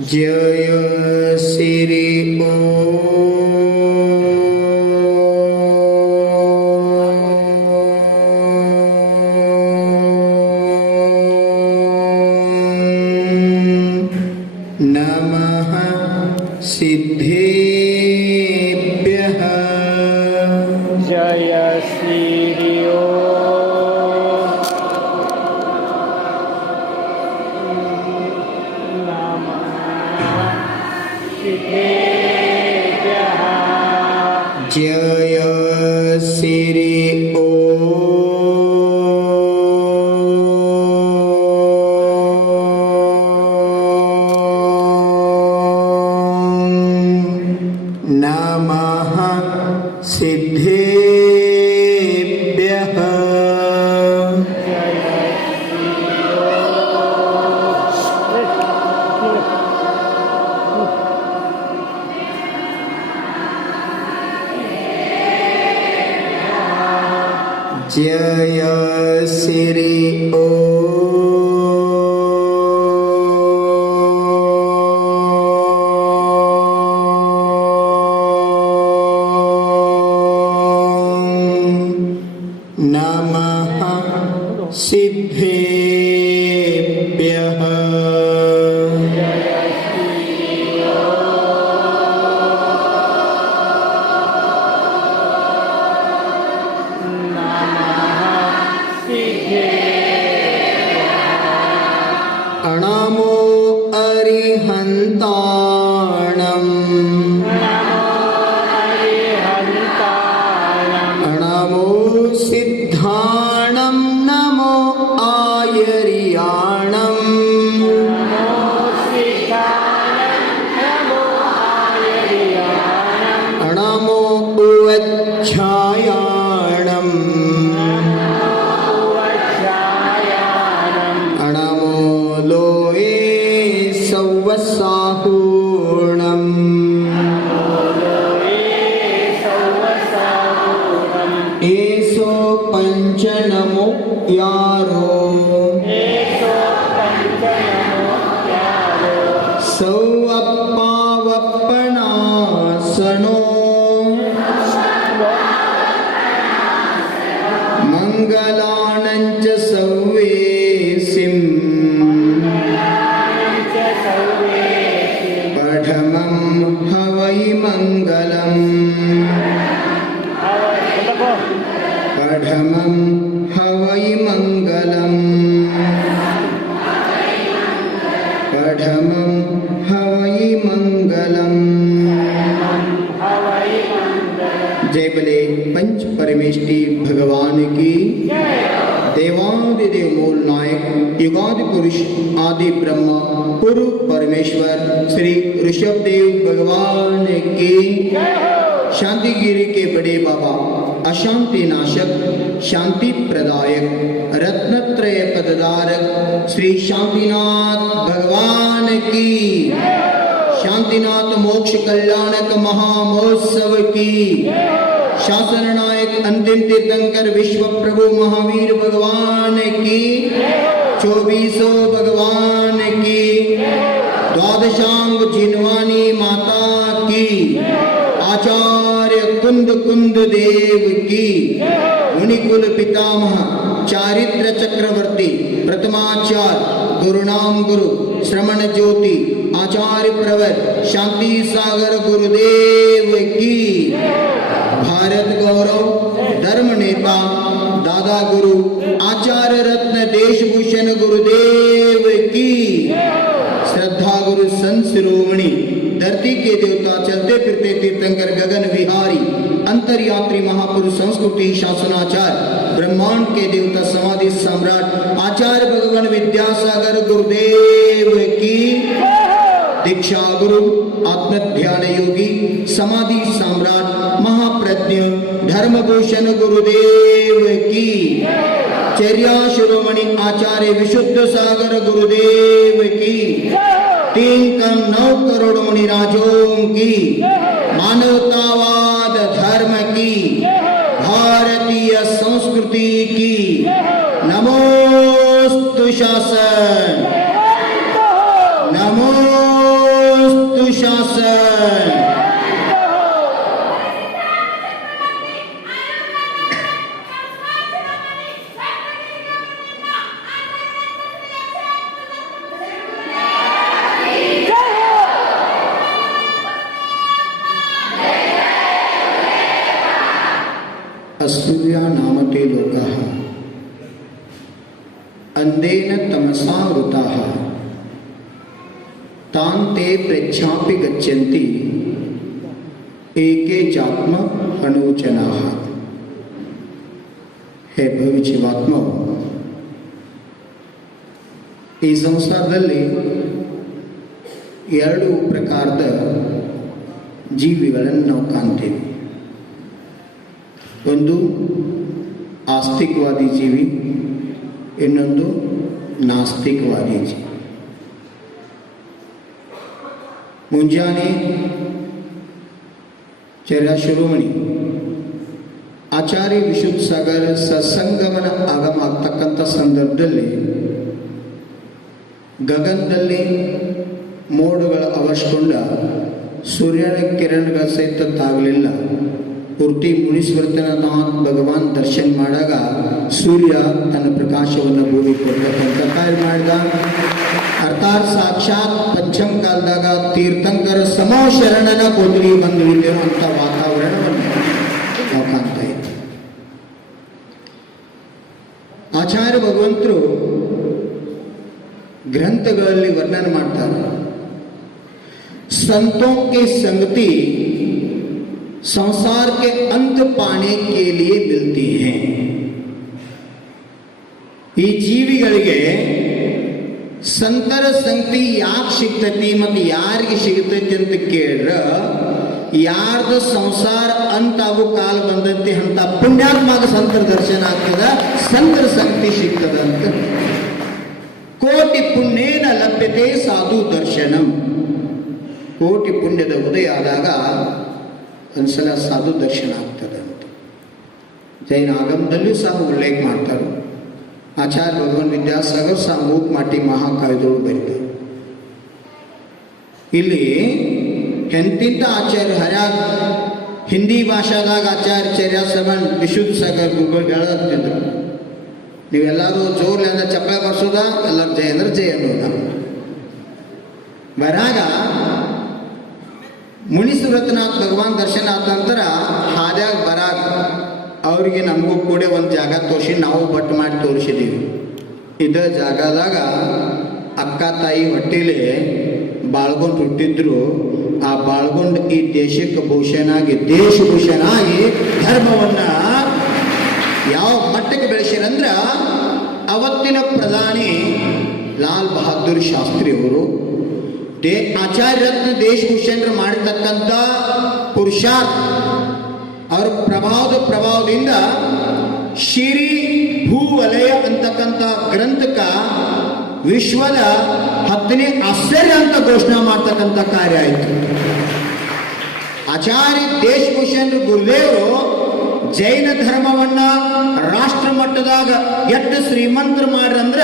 जय श्री नमः सिद्धेभ्यः। जय श्री जय श्री नमः सिद्धेभ्यः। जय श्री नमः सिद्धेभ्यः। नमो अरिहन्ताणम् नमो सिद्धाणं नमो आयर्याणम् नमो उवच्छायाणम् नमो लोये सौवसाहूणम् एसो पञ्चनमो यारो सौवप्पावप्पणासनो मङ्गलानञ्च सौवेसिम् पठमं हवै मङ्गलम् पठमं हवै मङ्गलम् पठमं हवै मङ्गलम्। जय बोले पंच परमेष्टि भगवान की। देवादिदेव मूल नायक युगादि पुरुष आदि ब्रह्म पूर्व परमेश्वर श्री ऋषभदेव भगवान की। शांतिगिरी के बड़े बाबा अशांति नाशक शांति प्रदायक रत्नत्रय पदधारक श्री शांतिनाथ भगवान की। शांतिनाथ मोक्ष कल्याणक महामहोत्सव की। शासन नायक अंतिम तीर्थंकर विश्व प्रभु महावीर भगवान की। 2400 भगवान की। द्वादशांग जिनवानी माता की। आचार्य कुंद कुंद देव की। मुनिकुल पितामह चारित्र चक्रवर्ती प्रथमाचार्य गुरुनाम गुरु श्रमण ज्योति आचार्य प्रवर शांति सागर गुरुदेव की। भारत गौरव धर्म नेता दादा गुरु आचार्य रत्न देशभूषण गुरुदेव की। श्रद्धा गुरु संत शिरोमणि धरती के देवता चलते फिरते तीर्थंकर गगन विहारी अंतरयात्री महापुरुष संस्कृति शासनाचार्य ब्रह्मांड के देवता समाधि सम्राट आचार्य भगवान विद्यासागर गुरुदेव की। दीक्षा गुरु आत्म ध्यान योगी समाधि सम्राट महाप्रज्ञ धर्मभूषण गुरुदेव की। चर्या शिरोमणि आचार्य विशुद्ध सागर गुरुदेव की। 3.9 करोड़ मुनिराजों की। मानवतावाद धर्म की। भारतीय संस्कृति की। नमोस्तु शासन। नमो शासन। असूर्या नामते लोकाः अंधेन तमसा वृताः तान् ते प्रेक्षापि गच्छन्ति एके चात्म अनुचनाः। हे ಭವಿಷ್ಯವಾತ್ಮ, ಈ ಸಂಸಾರದಲ್ಲಿ ಎರಡು ಪ್ರಕಾರದ ಜೀವಿಗಳನ್ನು ನಾವು ಕಾಣ್ತೇವೆ. ಒಂದು ಆಸ್ತಿಕವಾದಿ ಜೀವಿ, ಇನ್ನೊಂದು ನಾಸ್ತಿಕವಾದಿ ಜೀವಿ. ಮುಂಜಾನೆ ಚರ್ಯ ಶಿರೋಮಣಿ ಆಚಾರ್ಯ ವಿಶುದ್ಧ ಸಾಗರ ಸತ್ಸಂಗಮನ ಆಗಮ ಆಗ್ತಕ್ಕಂಥ ಸಂದರ್ಭದಲ್ಲಿ ಗಗನದಲ್ಲಿ ಮೋಡಗಳ ಅವಶ್ಕೊಂಡ ಸೂರ್ಯನ ಕಿರಣಗಳ ಸಹಿತ ತಾಗಲಿಲ್ಲ. ಪೂರ್ತಿ ಮುನೀಶ್ವರನಾಥ್ ಭಗವಾನ್ ದರ್ಶನ ಮಾಡಿದಾಗ ಸೂರ್ಯ ತನ್ನ ಪ್ರಕಾಶವನ್ನು ಭೂಮಿ ಕೊಡ್ತಕ್ಕಂಥ ಕಾರ್ಯ ಮಾಡಿದ. ಅರ್ಥಾತ್ ಸಾಕ್ಷಾತ್ ಪಂಚಮ ಕಾಲದಾಗ ತೀರ್ಥಂಕರ ಸಮೋ ಶರಣನ ಕೊಂದಲಿ ಬಂದು ನಿಲ್ಲಿರುವಂಥ ವಾತಾವರಣವನ್ನು ನಾವು ಕಾಣ್ತಾ ಇದ್ದೀವಿ. ಆಚಾರ್ಯ ಭಗವಂತರು ಗ್ರಂಥಗಳಲ್ಲಿ ವರ್ಣನೆ ಮಾಡ್ತಾರೆ. संतों की संगति संसार के अंत पाने के लिए मिलती है. ಈ ಜೀವಿಗಳಿಗೆ ಸಂತರ ಸಂಗತಿ ಯಾಕೆ ಸಿಗ್ತೈತಿ ಮತ್ತು ಯಾರಿಗೆ ಸಿಗ್ತೈತಿ ಅಂತ ಕೇಳಿದ್ರ, ಯಾರ್ದು ಸಂಸಾರ ಅಂತ ಅವು ಕಾಲ ಬಂದಂತೆ ಅಂತ ಪುಣ್ಯಾತ್ಮಾಗ ಸಂತರ ದರ್ಶನ ಆಗ್ತದ, ಸಂತರ ಸಂಗತಿ ಸಿಗ್ತದ ಅಂತ. ಕೋಟಿ ಪುಣ್ಯೇನ ಲಭ್ಯತೆ ಸಾಧು ದರ್ಶನಂ. ಕೋಟಿ ಪುಣ್ಯದ ಉದಯ ಆದಾಗ ಒಂದ್ಸಲ ಸಾಧು ದರ್ಶನ ಆಗ್ತದೆ ಅಂತ ಜೈನ ಆಗಮದಲ್ಲೂ ಸಹ ಉಲ್ಲೇಖ ಮಾಡ್ತಾರೆ. ಆಚಾರ್ಯ ಭಗವಾನ್ ವಿದ್ಯಾಸಾಗರ್ ಸಹ ಮೂಕ್ ಮಾಟಿ ಮಹಾಕಾವ್ಯದೊಳಗೆ ಬರೀತಾರೆ. ಇಲ್ಲಿ ಎಂತಿಂತ ಆಚಾರ್ಯ ಹರ್ಯಾಗ ಹಿಂದಿ ಭಾಷಾದಾಗ ಆಚಾರ್ಯ ಚರ್ಯ ಸವನ್ ವಿಶುದ್ಧ ಸಾಗರ್ ಗುರುಗಳು ಹೇಳತ್ತಿದ್ರು. ನೀವೆಲ್ಲರೂ ಜೋರ್ಲಿ ಅಂದ್ರೆ ಚಪ್ಪಾಳೆ ಬರ್ಸೋದ, ಎಲ್ಲರೂ ಜಯ ಅಂದ್ರೆ ಜಯ ಅನ್ನೋದ. ಬರಾಗ ಮುನೀಶ್ವರನಾಥ್ ಭಗವಾನ್ ದರ್ಶನ ಆದ ನಂತರ ಹಾದ್ಯಾಗ ಬರಾಗ ಅವ್ರಿಗೆ ನಮಗೂ ಕೂಡ ಒಂದು ಜಾಗ ತೋರಿಸಿ ನಾವು ಬಟ್ ಮಾಡಿ ತೋರಿಸಿದ್ದೀವಿ. ಇದ ಜಾಗದಾಗ ಅಕ್ಕ ತಾಯಿ ಹೊಟ್ಟಿಲೆ ಬಾಳ್ಗೊಂಡು ಹುಟ್ಟಿದ್ರು. ಆ ಬಾಳ್ಗೊಂಡು ಈ ದೇಶಕ್ಕೆ ಭೂಷಣಾಗಿ ದೇಶಭೂಷಣಾಗಿ ಧರ್ಮವನ್ನ ಯಾವ ಮಟ್ಟಕ್ಕೆ ಬೆಳೆಸಿರಂದ್ರ, ಅವತ್ತಿನ ಪ್ರಧಾನಿ ಲಾಲ್ ಬಹದ್ದೂರ್ ಶಾಸ್ತ್ರಿ ಅವರು ಆಚಾರ್ಯ ರತ್ನ ದೇಶಭೂಷಣರು ಮಾಡಿರ್ತಕ್ಕಂಥ ಪುರುಷಾರ್ಥ ಅವರ ಪ್ರಭಾವದಿಂದ ಶ್ರೀ ಭೂವಲಯ ಅಂತಕ್ಕಂಥ ಗ್ರಂಥಕ ವಿಶ್ವದ 10ನೇ ಆಶ್ಚರ್ಯ ಅಂತ ಘೋಷಣೆ ಮಾಡ್ತಕ್ಕಂಥ ಕಾರ್ಯ ಆಯಿತು. ಆಚಾರ್ಯ ದೇಶಭೂಷಣರು ಗುರುದೇವರು ಜೈನ ಧರ್ಮವನ್ನ ರಾಷ್ಟ್ರ ಮಟ್ಟದಾಗ ಎಷ್ಟು ಶ್ರೀಮಂತರು ಮಾಡ್ರಂದ್ರ,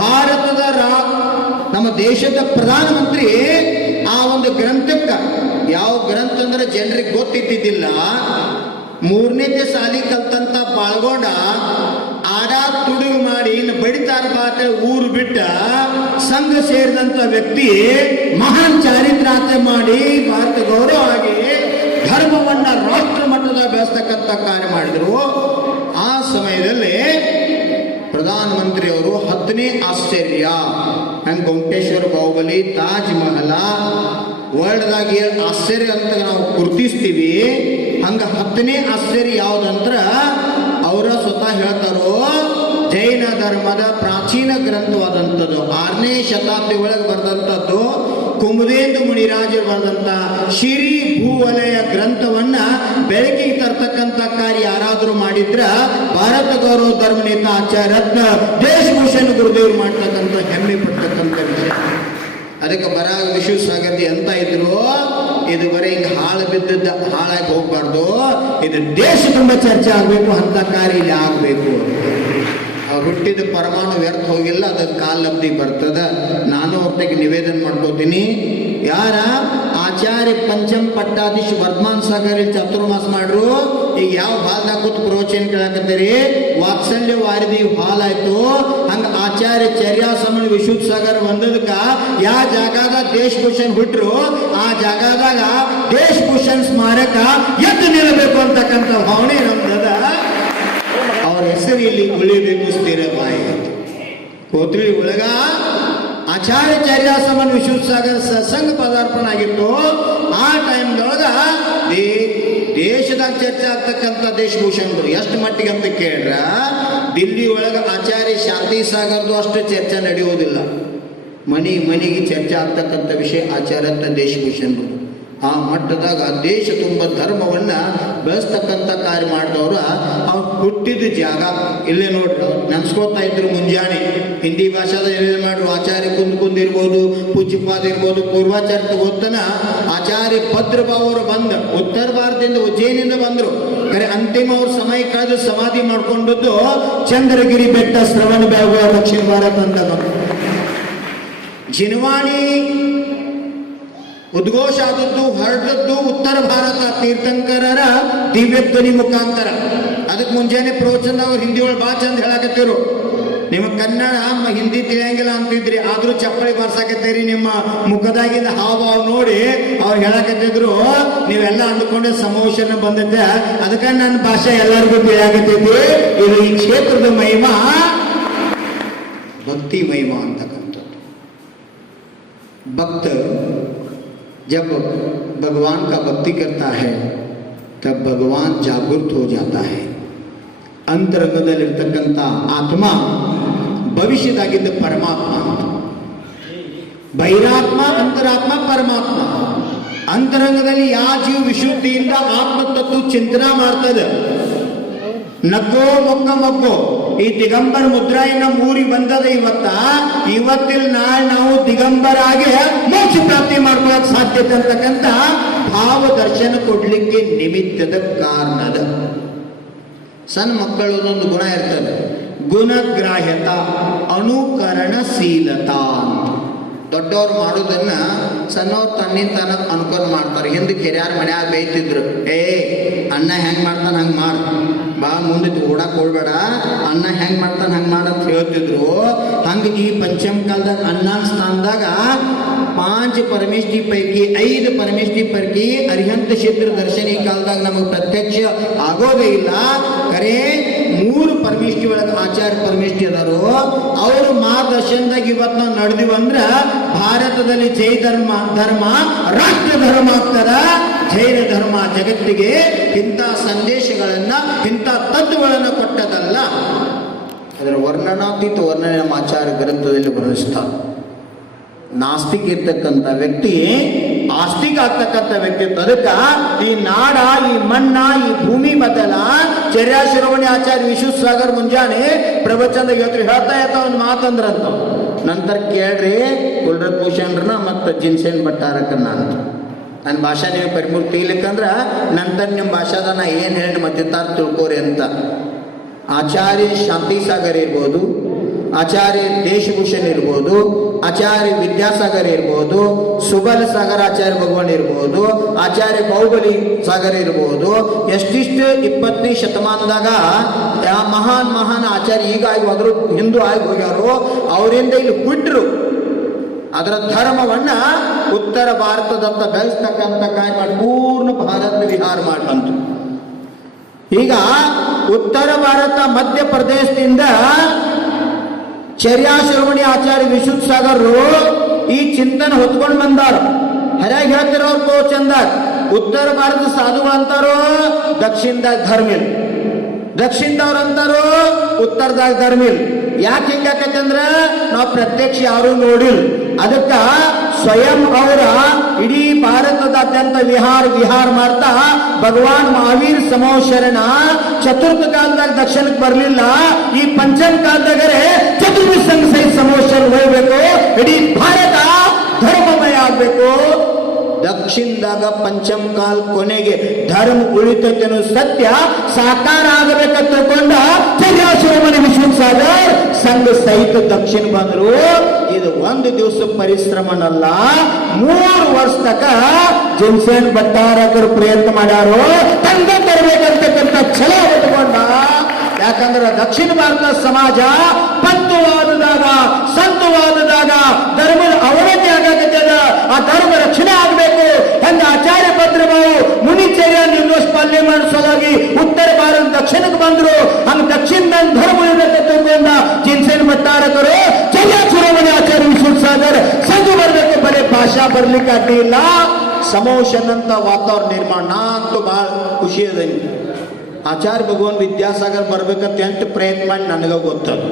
ಭಾರತದ ನಮ್ಮ ದೇಶದ ಪ್ರಧಾನಮಂತ್ರಿ ಆ ಒಂದು ಗ್ರಂಥಕ್ಕ, ಯಾವ ಗ್ರಂಥ ಅಂದ್ರೆ ಜನರಿಗೆ ಗೊತ್ತಿದ್ದಿದ್ದಿಲ್ಲ, 3ನೇ ಸಾಲಿ ಕಲ್ತಂತ ಬಾಳ್ಗೊಂಡ ಆಡ ತುಡುಗು ಮಾಡಿ ಇನ್ನು ಬಡಿತಾರ ಬಾತೆ ಊರು ಬಿಟ್ಟ ಸಂಘ ಸೇರಿದಂತ ವ್ಯಕ್ತಿ ಮಹಾನ್ ಚಾರಿತ್ರಾರ್ಥ ಮಾಡಿ ಭಾರತ ಗೌರವ ಆಗಿ ಧರ್ಮವನ್ನ ರಾಷ್ಟ್ರ ಮಟ್ಟದ ಬೆಳೆಸ್ತಕ್ಕಂಥ ಕಾರ್ಯ ಮಾಡಿದ್ರು. ಆ ಸಮಯದಲ್ಲಿ ಪ್ರಧಾನಮಂತ್ರಿಯವರು 10ನೇ ಆಶ್ಚರ್ಯ ಹಂಗೆ ಗೋಮಟೇಶ್ವರ ಬಾಹುಬಲಿ, ತಾಜ್ ಮಹಲ ವರ್ಲ್ಡ್ದಾಗ ಆಶ್ಚರ್ಯ ಅಂತ ನಾವು ಗುರುತಿಸ್ತೀವಿ. ಹಂಗ 10ನೇ ಆಶ್ಚರ್ಯ ಯಾವುದಂದ್ರ ಅವರ ಸ್ವತಃ ಹೇಳ್ತಾರೋ, ಜೈನ ಧರ್ಮದ ಪ್ರಾಚೀನ ಗ್ರಂಥವಾದಂಥದ್ದು 6ನೇ ಶತಾಬ್ದಿ ಒಳಗೆ ಬರೆದಂಥದ್ದು ಕುಮುದೇಂದು ಮುನಿರಾಜರು ಬರೆದಂಥ ಶ್ರೀ ಭೂವಲಯ ಗ್ರಂಥವನ್ನ ಬೆಳಕಿಗೆ ತರ್ತಕ್ಕಂಥ ಕಾರ್ಯ ಯಾರಾದರೂ ಮಾಡಿದ್ರ ಭಾರತ ಗೌರವ ಧರ್ಮ ನೇತ ಆಚಾರ್ಯ ರತ್ನ ದೇಶಭೂಷಣ್ ಗುರುದೇವರು ಮಾಡ್ತಕ್ಕಂಥ ಹೆಮ್ಮೆ ಪಡ್ತಕ್ಕಂಥ ವಿಷಯ. ಅದಕ್ಕೆ ಬರಾಗ ವಿಶ್ವ ಸಾಗರ್ತಿ ಅಂತ ಇದ್ರು, ಇದು ಬರೀ ಹಿಂಗೆ ಹಾಳು ಬಿದ್ದದ್ದ ಹಾಳಾಗಿ ಹೋಗ್ಬಾರ್ದು, ಇದು ದೇಶ ತುಂಬ ಚರ್ಚೆ ಆಗಬೇಕು, ಅಂತ ಕಾರ್ಯ ಇಲ್ಲಿ ಆಗಬೇಕು. ಹುಟ್ಟಿದ ಪರಮಾಣು ವ್ಯರ್ಥ ಹೋಗಿಲ್ಲ, ಅದಕ್ಕೆ ಕಾಲಬ್ಧಿ ಬರ್ತದ. ನಾನು ಹೊರತಾಗಿ ನಿವೇದನೆ ಮಾಡ್ಕೋತೀನಿ, ಯಾರ ಆಚಾರ್ಯ ಪಂಚಮ ಪಟ್ಟಾಧೀಶ್ ವರ್ಧಮಾನ್ ಸಾಗರ್ ಚಾತುರ್ಮಾಸ ಮಾಡ್ರು. ಈಗ ಯಾವ ಹಾಲ್ದಾಗ ಕೂತ್ ಪ್ರವಚನ ಕೇಳಕತ್ತೀರಿ? ವಾತ್ಸಲ್ಯ ವಾರಿದಿ ಹಾಲ್ ಆಯ್ತು. ಹಂಗ ಆಚಾರ್ಯ ಚರ್ಯಾಸಮನ್ ವಿಶುದ್ಧ ಸಾಗರ್ ಒಂದದಕ್ಕ ಯಾವ ಜಾಗದ ದೇಶಭೂಷಣ್ ಬಿಟ್ರು ಆ ಜಾಗದಾಗ ದೇಶಭೂಷಣ್ ಸ್ಮಾರಕ ಎದ್ದು ನಿಲ್ಲಬೇಕು ಅಂತಕ್ಕಂಥ ಭಾವನೆ ನಮ್ದದ. ಅವ್ರ ಹೆಸರು ಇಲ್ಲಿ ಉಳಿಬೇಕು ಸ್ಥಿರ ಬಾಯಿ. ಕೋತ್ರಿ ಒಳಗ ಆಚಾರ್ಯ ಚರ್ಯಾಸಮನ್ ವಿಶ್ವ ಸಾಗರ್ ಸತ್ಸಂಗ ಪದಾರ್ಪಣ ಆಗಿತ್ತು. ಆ ಟೈಮ್ದೊಳಗ ದೇಶದಾಗ ಚರ್ಚೆ ಆಗ್ತಕ್ಕಂಥ ದೇಶಭೂಷಣರು ಎಷ್ಟು ಮಟ್ಟಿಗೆ ಅಂತ ಕೇಳ್ರ, ದಿಲ್ಲಿ ಒಳಗ ಆಚಾರ್ಯ ಶಾಂತಿ ಸಾಗರ್ದು ಅಷ್ಟು ಚರ್ಚೆ ನಡೆಯುವುದಿಲ್ಲ. ಮನೆಗೆ ಚರ್ಚೆ ಆಗ್ತಕ್ಕಂಥ ವಿಷಯ ಆಚಾರ್ಯ ದೇಶಭೂಷಣರು. ಆ ಮಟ್ಟದಾಗ ದೇಶ ತುಂಬ ಧರ್ಮವನ್ನ ಬೆಳೆಸ್ತಕ್ಕಂಥ ಕಾರ್ಯ ಮಾಡಿದವರು. ಅವ್ರು ಹುಟ್ಟಿದ ಜಾಗ ಇಲ್ಲೇ ನೋಡ್ರಿ, ನೆನ್ಸ್ಕೋತಾ ಇದ್ರು ಮುಂಜಾನೆ ಹಿಂದಿ ಭಾಷಾದ ಏನೇನು ಮಾಡ್ರು. ಆಚಾರ್ಯ ಕುಂದಿರ್ಬೋದು, ಪೂಜ್ಯಪಾದ ಇರ್ಬೋದು, ಪೂರ್ವಾಚಾರ್ಯ ಓದ್ತನ ಆಚಾರ್ಯ ಭದ್ರಭಾವ್ ಅವರು ಬಂದ ಉತ್ತರ ಭಾರತದಿಂದ ಉಜ್ಜಯಿನಿಂದ ಬಂದ್ರು. ಖರೆ ಅಂತಿಮ ಅವ್ರ ಸಮಯ ಕಳೆದು ಸಮಾಧಿ ಮಾಡ್ಕೊಂಡದ್ದು ಚಂದ್ರಗಿರಿ ಬೆಟ್ಟ ಶ್ರವಣ ಬೆಳಗೊಳ ದಕ್ಷಿಣ ಭಾರತ ಅಂತ. ಜಿನವಾಣಿ ಉದ್ಘೋಷ ಆದದ್ದು ಹರಡದ್ದು ಉತ್ತರ ಭಾರತ ತೀರ್ಥಂಕರರ ದಿವ್ಯಧ್ವನಿ ಮುಖಾಂತರ. ಅದಕ್ಕೆ ಮುಂಜಾನೆ ಪ್ರವಚನ ಅವ್ರು ಹಿಂದಿ ಒಳಗೆ ಭಾಳ ಚಂದ ಹೇಳಕತ್ತಿರು. ನಿಮ್ಮ ಕನ್ನಡ ಹಿಂದಿ ತಿಳಿಯಂಗಿಲ್ಲ ಅಂತಿದ್ರಿ, ಆದ್ರೂ ಚಪ್ಪಳಿ ಬರ್ಸಾಕತ್ತೀರಿ. ನಿಮ್ಮ ಮುಖದಾಗಿಂದ ಹಾವ ನೋಡಿ ಅವ್ರು ಹೇಳಕತ್ತಿದ್ರು, ನೀವೆಲ್ಲ ಅಂದ್ಕೊಂಡೆ ಸಮೋಷಣ ಬಂದಿದ್ದೆ, ಅದಕ್ಕೆ ನನ್ನ ಭಾಷೆ ಎಲ್ಲರಿಗೂ ತಿಳಿಯಾಕತ್ತೈತಿ. ಇದು ಈ ಕ್ಷೇತ್ರದ ಮಹಿಮಾ ಭಕ್ತಿ ಮಹಿಮಾ ಅಂತಕ್ಕಂಥದ್ದು. ಭಕ್ತ जब भगवान का भक्ति करता है तब भगवान जागृत हो जाता है. ಅಂತರಂಗದಲ್ಲಿರ್ತಕ್ಕಂಥ ಆತ್ಮ ಭವಿಷ್ಯದಾಗಿದ್ದ ಪರಮಾತ್ಮ, ಬಹಿರಾತ್ಮ ಅಂತರಾತ್ಮ ಪರಮಾತ್ಮ. ಅಂತರಂಗದಲ್ಲಿ ಯಾವ ಜೀವ ವಿಶುದ್ಧಿಯಿಂದ ಆತ್ಮತತ್ವ ಚಿಂತನಾ ಮಾಡ್ತದೆ, ನಕ್ಕೋ ಮೊಕ್ಕೋ ಈ ದಿಗಂಬರ ಮುದ್ರಾಯಿನ ಮೂರಿ ಬಂದದ. ಇವತ್ತಿಲ್ ನಾಳೆ ನಾವು ದಿಗಂಬರಾಗಿ ಮೋಕ್ಷ ಪ್ರಾಪ್ತಿ ಮಾಡ್ಕೊಳ್ಳೋಕೆ ಸಾಧ್ಯತೆ ಅಂತಕ್ಕಂಥ ಭಾವ ದರ್ಶನ ಕೊಡ್ಲಿಕ್ಕೆ ನಿಮಿತ್ತದ ಕಾರಣದ. ಸಣ್ಣ ಮಕ್ಕಳು ಒಂದೊಂದು ಗುಣ ಇರ್ತದೆ, ಗುಣಗ್ರಾಹ್ಯತ, ಅನುಕರಣಶೀಲತಾ ಅಂತ. ದೊಡ್ಡವ್ರು ಮಾಡೋದನ್ನ ಸಣ್ಣವ್ರು ತನ್ನಿಂದ ತನಕ ಅನುಕರಣ ಮಾಡ್ತಾರೆ. ಹಿಂದಕ್ಕೆ ಹಿರಿಯಾರ ಮನ್ಯಾಗ ಬೈತಿದ್ರು, ಅಣ್ಣ ಹೆಂಗ್ ಮಾಡ್ತಾನೆ ಹಂಗೆ ಮಾಡು, ಬಾ ಮುಂದೆ ಓಡಾಕ್ ಹೋಗ್ಬೇಡ, ಅಣ್ಣ ಹೆಂಗ್ ಮಾಡ್ತಾನೆ ಹಂಗೆ ಮಾಡಂತ ಹೇಳ್ತಿದ್ರು. ಹಂಗೆ ಈ ಪಂಚಮ ಕಾಲದಾಗ ಅಣ್ಣನ ಸ್ಥಾನದಾಗ 5 ಪರಮೇಶ್ವರಿ ಪೈಕಿ 5 ಪರಮೇಶ್ವರಿ ಪೈಕಿ ಅರಿಹಂತ ಕ್ಷೇತ್ರ ದರ್ಶನ ಈ ಕಾಲದಾಗ ನಮಗೆ ಪ್ರತ್ಯಕ್ಷ ಆಗೋದೇ ಇಲ್ಲ. ಖರೆ 3 ಪರಮೇಶ್ವರಿ ಒಳಗೆ ಆಚಾರ್ಯ ಪರಮೇಶ್ವರಿ ಅದಾರು. ಅವರು ಮಾರ್ಗದರ್ಶನದಾಗ ಇವತ್ತು ನಾವು ನಡೆದಿವಂದ್ರ ಭಾರತದಲ್ಲಿ ಧರ್ಮ ರಾಷ್ಟ್ರ ಧರ್ಮ ಆಗ್ತಾರ. ಜೈನ ಧರ್ಮ ಜಗತ್ತಿಗೆ ಇಂಥ ಸಂದೇಶಗಳನ್ನ ಇಂಥ ತತ್ವಗಳನ್ನು ಕೊಟ್ಟದಲ್ಲ. ಅದರ ವರ್ಣನಾತೀತ ವರ್ಣನೆ ನಮ್ಮ ಆಚಾರ್ಯ ಗ್ರಂಥದಲ್ಲಿ ವರ್ಣಿಸ್ತಾರೆ. ನಾಸ್ತಿಕ ಇರ್ತಕ್ಕಂಥ ವ್ಯಕ್ತಿ ಆಸ್ತಿಕ ಆಗ್ತಕ್ಕಂಥ ವ್ಯಕ್ತಿ. ಅದಕ್ಕೆ ಈ ನಾಡ, ಈ ಮಣ್ಣ, ಈ ಭೂಮಿ ಬದಲ ಚರ್ಯಾಶ್ರವಣಿ ಆಚಾರ್ಯ ವಿಶ್ವ ಸಾಗರ್ ಮುಂಜಾನೆ ಪ್ರವಚನದಾಗ ಹೇಳ್ತಾ ಒಂದು ಮಾತಂದ್ರಂತ. ನಂತರ ಕೇಳ್ರಿ ಕುಲ್ರತ್ ಭೂಷಣ್ರನ್ನ ಮತ್ತು ಜಿನ್ಸೇನ್ ಭಟ್ಟಾರಕನ್ನ ಅಂತ. ನನ್ನ ಭಾಷಾ ನೀವು ಪರಿಮೂರ್ ತಿಳಿಲಿಕ್ಕಂದ್ರ ನಂತರ ನಿಮ್ಮ ಭಾಷಾದ ನಾ ಏನು ಹೇಳಿ ಮತ್ತಿತ್ತಾರ ತಿಳ್ಕೋರಿ ಅಂತ. ಆಚಾರ್ಯ ಶಾಂತಿ ಸಾಗರ್ ಇರ್ಬೋದು, ಆಚಾರ್ಯ ದೇಶಭೂಷಣ್ ಇರ್ಬೋದು, ಆಚಾರ್ಯ ವಿದ್ಯಾಸಾಗರ್ ಇರ್ಬೋದು, ಸುಬಲ ಸಾಗರ ಆಚಾರ್ಯ ಭಗವಾನ್ ಇರ್ಬೋದು, ಆಚಾರ್ಯ ಬಾಹುಬಲಿ ಸಾಗರ್ ಇರ್ಬೋದು. ಎಷ್ಟಿಷ್ಟು 20ನೇ ಶತಮಾನದಾಗ ಮಹಾನ್ ಆಚಾರ್ಯ ಈಗ ಆಗಿ ಹೋದ್ರು, ಹಿಂದೂ ಆಗಿ ಹೋಗ್ಯಾರು. ಅವರಿಂದ ಇಲ್ಲಿ ಬಿಟ್ರು. ಅದರ ಧರ್ಮವನ್ನ ಉತ್ತರ ಭಾರತದತ್ತ ಬೆಳೆಸ್ತಕ್ಕಂಥ ಕಾರ್ಯ ಮಾಡಿ ಪೂರ್ಣ ಭಾರತ ವಿಹಾರ ಮಾಡ್ಬಂತು. ಈಗ ಉತ್ತರ ಭಾರತ ಮಧ್ಯಪ್ರದೇಶದಿಂದ ಚರ್ಯಾಶ್ರವಣಿ ಆಚಾರ್ಯ ವಿಶುದ್ಧ ಸಾಗರ್ರು ಈ ಚಿಂತನೆ ಹೊತ್ಕೊಂಡು ಬಂದಾರ. ಹರಿಯಾಗಿ ಹೇಳ್ತಿರೋ ಅವ್ರು ತೋ ಚಂದ. ಉತ್ತರ ಭಾರತ ಸಾಧುಗಳು ಅಂತಾರೋ ದಕ್ಷಿಣದಾಗ ಧರ್ಮಿಲ್, ದಕ್ಷಿಣದವ್ರು ಅಂತಾರೋ ಉತ್ತರದಾಗ ಧರ್ಮಿಲ್. ಯಾಕೆ ಹಿಂಗಾಕತ್ತಂದ್ರ ನಾವು ಪ್ರತ್ಯಕ್ಷ ಯಾರು ನೋಡಿಲ್. ಅದಕ್ಕ ಸ್ವಯಂ ಅವರ ಇಡೀ ಭಾರತದಾದ್ಯಂತ ವಿಹಾರ ಮಾಡ್ತಾ ಭಗವಾನ್ ಮಹಾವೀರ್ ಸಮೋ ಶರಣ ಚತುರ್ಥ ಕಾಲದಾಗ ದಕ್ಷಿಣಕ್ಕೆ ಬರ್ಲಿಲ್ಲ. ಈ ಪಂಚಮ ಕಾಲದಾಗರೆ ಚತುರ್ಥ ಸಂಘ ಸಹಿತ ಸಮೋ ಶರಣ ಹೋಗ್ಬೇಕು. ಇಡೀ ಭಾರತ ಧರ್ಮಮಯ ಆಗ್ಬೇಕು. ದಕ್ಷಿಣದಾಗ ಪಂಚಮ ಕಾಲ ಕೊನೆಗೆ ಧರ್ಮ ಉಳಿತೈತೆ ಅನ್ನೋ ಸತ್ಯ ಸಾಕಾರ ಆಗಬೇಕಂತ ತಿಳ್ಕೊಂಡ ಚರ್ಯಾಶ್ರವಣಿ ವಿಶ್ವ ಸಾಗರ್ ಸಂಘ ಸಹಿತ ದಕ್ಷಿಣ ಬಂದ್ರು. ಇದು ಒಂದು ದಿವಸ ಪರಿಶ್ರಮನಲ್ಲ, 3 ವರ್ಷ ತಕ ಜಿನ್ಸನ್ ಭಟ್ಟಾರಕರು ಪ್ರಯತ್ನ ಮಾಡ್ಯಾರು, ತಂದೆ ತರಬೇಕಂತಕ್ಕಂಥ ಛಲ ಹೊತ್ತುಕೊಂಡ. ಯಾಕಂದ್ರೆ ದಕ್ಷಿಣ ಭಾರತ ಸಮಾಜ ಪಂಥವಾದದಾಗ ಸಂತವಾದದಾಗ ಧರ್ಮದ ಅವನತಿ ಆಗದ, ಆ ಧರ್ಮ ರಕ್ಷಣೆ ಆಗಬೇಕು. ಹಂಗ ಆಚಾರ್ಯ ಭದ್ರಬಾವು ಮುನಿಚರ್ಯ ನಿರ್ದೋಷ ಪಾಲನೆ ಮಾಡಿಸೋದಾಗಿ ಉತ್ತರ ಭಾರತ ದಕ್ಷಿಣಕ್ಕೆ ಬಂದ್ರು. ಹಂಗ ದಕ್ಷಿಣದ ಧರ್ಮ ಇರಬೇಕಂತ ಜಿನ್ಸನ್ ಭಟ್ಟಾರಕರು ಚರ್ಯ ಶಿರೋಮಣಿ ಆಚಾರ್ಯ ವಿಶ್ವಸಾಗರ್ ಸಂಘ ಬರ್ಬೇಕು, ಬರೀ ಭಾಷಾ ಬರ್ಲಿಕ್ಕೆ ಅಡ್ಡಿ ಇಲ್ಲ, ಸಮೋಷನ್ ಅಂತ ವಾತಾವರಣ ನಿರ್ಮಾಣ. ನಾ ಅಂತೂ ಬಹಳ ಖುಷಿ ಅದ. ಆಚಾರ್ಯ ಭಗವಾನ್ ವಿದ್ಯಾಸಾಗರ್ ಬರ್ಬೇಕಂತ ಎಂಟು ಪ್ರಯತ್ನ ಮಾಡಿ ನನಗ ಗೊತ್ತದ.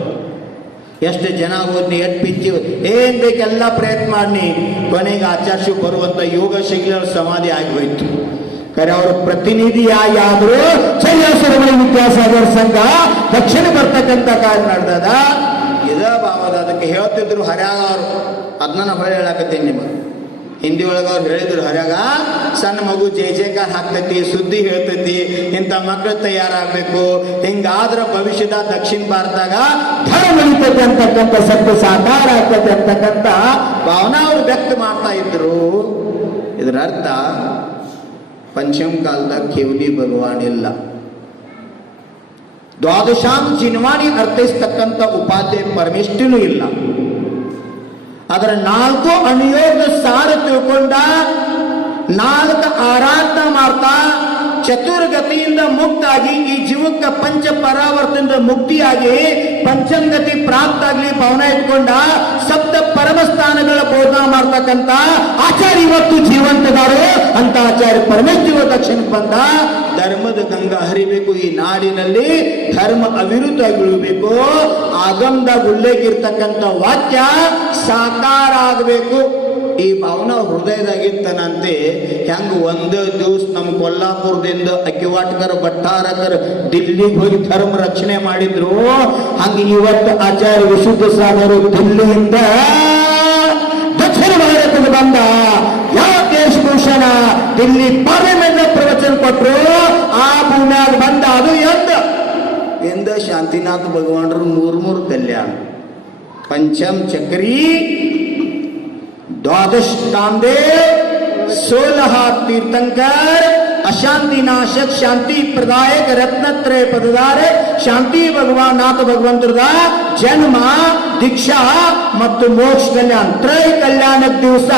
ಎಷ್ಟು ಜನ ಓದ್ನಿ, ಎಷ್ಟು ಪಿಂಚಿ ಏನ್ ಬೇಕೆಲ್ಲ ಪ್ರಯತ್ನ ಮಾಡಿ ಕೊನೆಗೆ ಆಚಾರ್ಯ ಶಿವ ಬರುವಂತ ಯೋಗ ಶೈಲಿಗಳ ಸಮಾಧಿ ಆಗಿ ಹೋಯ್ತು. ಖರೆ ಅವರು ಪ್ರತಿನಿಧಿಯಾದ್ರು ಚೈಲಾಸರಮಣಿ ವಿದ್ಯಾಸಾಗರ್ ಸಂಘ ದಕ್ಷಿಣ ಬರ್ತಕ್ಕಂಥ ಕಾರ್ಯ ನಡೆದದ. ಇದ ಭಾವದ ಅದಕ್ಕೆ ಹೇಳ್ತಿದ್ರು ಹರ್ಯಾಗ ಅವರು. ಅದನ್ನ ಹೊಳೆ ಹೇಳಕತ್ತೀನಿ ನಿಮಗೆ. ಹಿಂದಿ ಒಳಗೆ ಅವ್ರು ಹೇಳಿದ್ರು, ಹರ್ಯಾಗ ಸಣ್ಣ ಮಗು ಜೈ ಜೈಕಾರ ಹಾಕ್ತೈತಿ, ಸುದ್ದಿ ಹೇಳ್ತೈತಿ, ಇಂಥ ಮಕ್ಕಳು ತಯಾರಾಗಬೇಕು, ಹಿಂಗಾದ್ರ ಭವಿಷ್ಯದ ದಕ್ಷಿಣ ಭಾರತದಾಗ ಧರ್ಮ ಉಳಿತೈತಿ ಅಂತಕ್ಕಂಥ ಸತ್ಯ ಸಾಕಾರ ಆಗ್ತೈತಿ ಅಂತಕ್ಕಂಥ ಭಾವನಾ ಅವ್ರು ವ್ಯಕ್ತ ಮಾಡ್ತಾ ಇದ್ರು. ಇದರ ಅರ್ಥ ಪಂಚಮ ಕಾಲದಾಗ ಕೇವಲಿ ಭಗವಾನ್ ಇಲ್ಲ, ದ್ವಾದಶಾಂ ಚಿನ್ವಾಣಿ ಅರ್ಥೈಸ್ತಕ್ಕಂಥ ಉಪಾಧ್ಯಾಯ ಪರಮೇಷ್ಠನೂ ಇಲ್ಲ. ಅದರ 4 ಅನುಯೋಗ ಸಾರ ತಿಳ್ಕೊಂಡ, 4 ಆರಾಧನಾ ಮಾಡ್ತಾ ಚತುರ್ಗತಿಯಿಂದ ಮುಕ್ತಾಗಿ ಈ ಜೀವಕ್ಕೆ ಪಂಚ ಪರಾವರ್ತದಿಂದ ಮುಕ್ತಿಯಾಗಿ ಪಂಚಮಗತಿ ಪ್ರಾಪ್ತ ಆಗ್ಲಿ ಭಾವನೆ ಇಟ್ಕೊಂಡ ಸಪ್ತ ಪರಮಸ್ಥಾನಗಳ ಬೋಧನಾ ಮಾಡ್ತಕ್ಕಂಥ ಆಚಾರ್ಯ ಇವತ್ತು ಜೀವಂತದಾರು ಅಂತ ಆಚಾರ್ಯ ಪರಮೇಶ್ವರ ದಕ್ಷಿಣಕ್ಕೆ ಬಂದ. ಧರ್ಮದ ಗಂಗಾ ಹರಿಬೇಕು ಈ ನಾಡಿನಲ್ಲಿ, ಧರ್ಮ ಅವಿರುದ್ಧವಾಗಿ ಉಳಿಬೇಕು, ಆಗಮದಾಗ ಉಲ್ಲೇಖಿರ್ತಕ್ಕಂಥ ವಾಕ್ಯ ಸಾಕಾರ ಆಗಬೇಕು. ಈ ಭಾವನಾ ಹೃದಯದಾಗಿತ್ತನಂತೆ. ಹೆಂಗ ಒಂದು ದಿವಸ ನಮ್ಮ ಕೊಲ್ಲಾಪುರದಿಂದ ಅಕ್ಕಿವಾಟ್ಕರ್ ಭಟ್ಟಾರಕರ್ ದಿಲ್ಲಿಗೆ ಹೋಗಿ ಧರ್ಮ ರಕ್ಷಣೆ ಮಾಡಿದ್ರು, ಹಂಗ ಇವತ್ತು ಆಚಾರ್ಯ ವಿಶುದ್ಧ ಸಾಗರು ದಿಲ್ಲಿಯಿಂದ ದಕ್ಷಿಣ ಭಾರತಕ್ಕೆ ಬಂದ. ಯಾವ ದೇಶಭೂಷಣ ದಿಲ್ಲಿ ಪಾರ್ಲಿಮೆಂಟ್ ಪ್ರವಚನ ಕೊಟ್ಟರು, ಆ ಭೂಮಿಯಾಗ ಬಂದ. ಅದು ಎಂದ ಶಾಂತಿನಾಥ ಭಗವಾನರು 3 ಕಲ್ಯಾಣ, ಪಂಚಮ ಚಕ್ರಿ, द्वादश कामदेव, 16 तीर्थंकर, अशांति नाशक शांति प्रदायक रत्नत्रय पदधार ಶಾಂತಿ ಭಗವಾನ್ ನಾಥ ಭಗವಂತರದ ಜನ್ಮ, ದೀಕ್ಷಾ ಮತ್ತು ಮೋಕ್ಷ ಕಲ್ಯಾಣ ತ್ರಯ ಕಲ್ಯಾಣದ ದಿವಸ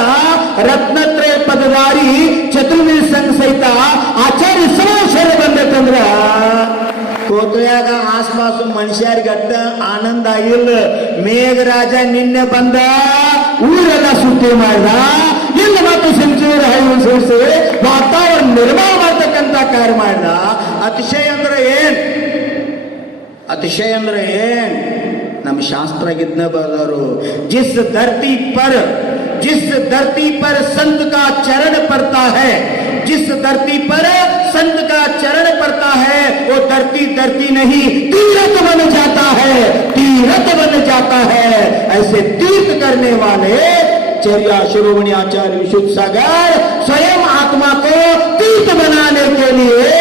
ರತ್ನತ್ರಯ ಪದಧಾರಿ ಚತುರ್ವಿಧ ಸಂಘ ಸಹಿತ ಆಚಾರ್ಯ ಸಮಾವೇಶ ಬಂದೈತಂದ್ರ ಕೋತ್ಯಾಗ ಆಸ್ಪಾಸು ಮನುಷ್ಯರಿಗಟ್ಟ ಆನಂದ ಆಗಿಲ್ಲ. ಮೇಘರಾಜ ನಿನ್ನೆ ಬಂದ, ಊರೆಲ್ಲ ಸುದ್ದಿ ಮಾಡಿದ, ಇಲ್ಲ ಮತ್ತು ಸಂಜೀವರ ಹೈವ ಸೇರಿಸಿ ವಾತಾವರಣ ನಿರ್ಮಾಣ ಮಾಡ್ತಕ್ಕಂಥ ಕಾರ್ಯ ಮಾಡಿದ. ಅತಿಶಯ ಅಂದ್ರೆ ಏನ್? ಅತಿಶಯ ಅಂದ್ರೆ ಏನ್? ನಮ್ಮ ಶಾಸ್ತ್ರ ಗಿದ್ನ ಬರೆದವರು, जिस धरती पर संत का चरण पड़ता है, जिस धरती पर संत का चरण पड़ता है, वो धरती नहीं तीर्थ बन जाता है, तीर्थ बन जाता है. ऐसे तीर्थ करने वाले चर्या शिरोमणि आचार्य विशुद्ध सागर स्वयं आत्मा को तीर्थ बनाने के लिए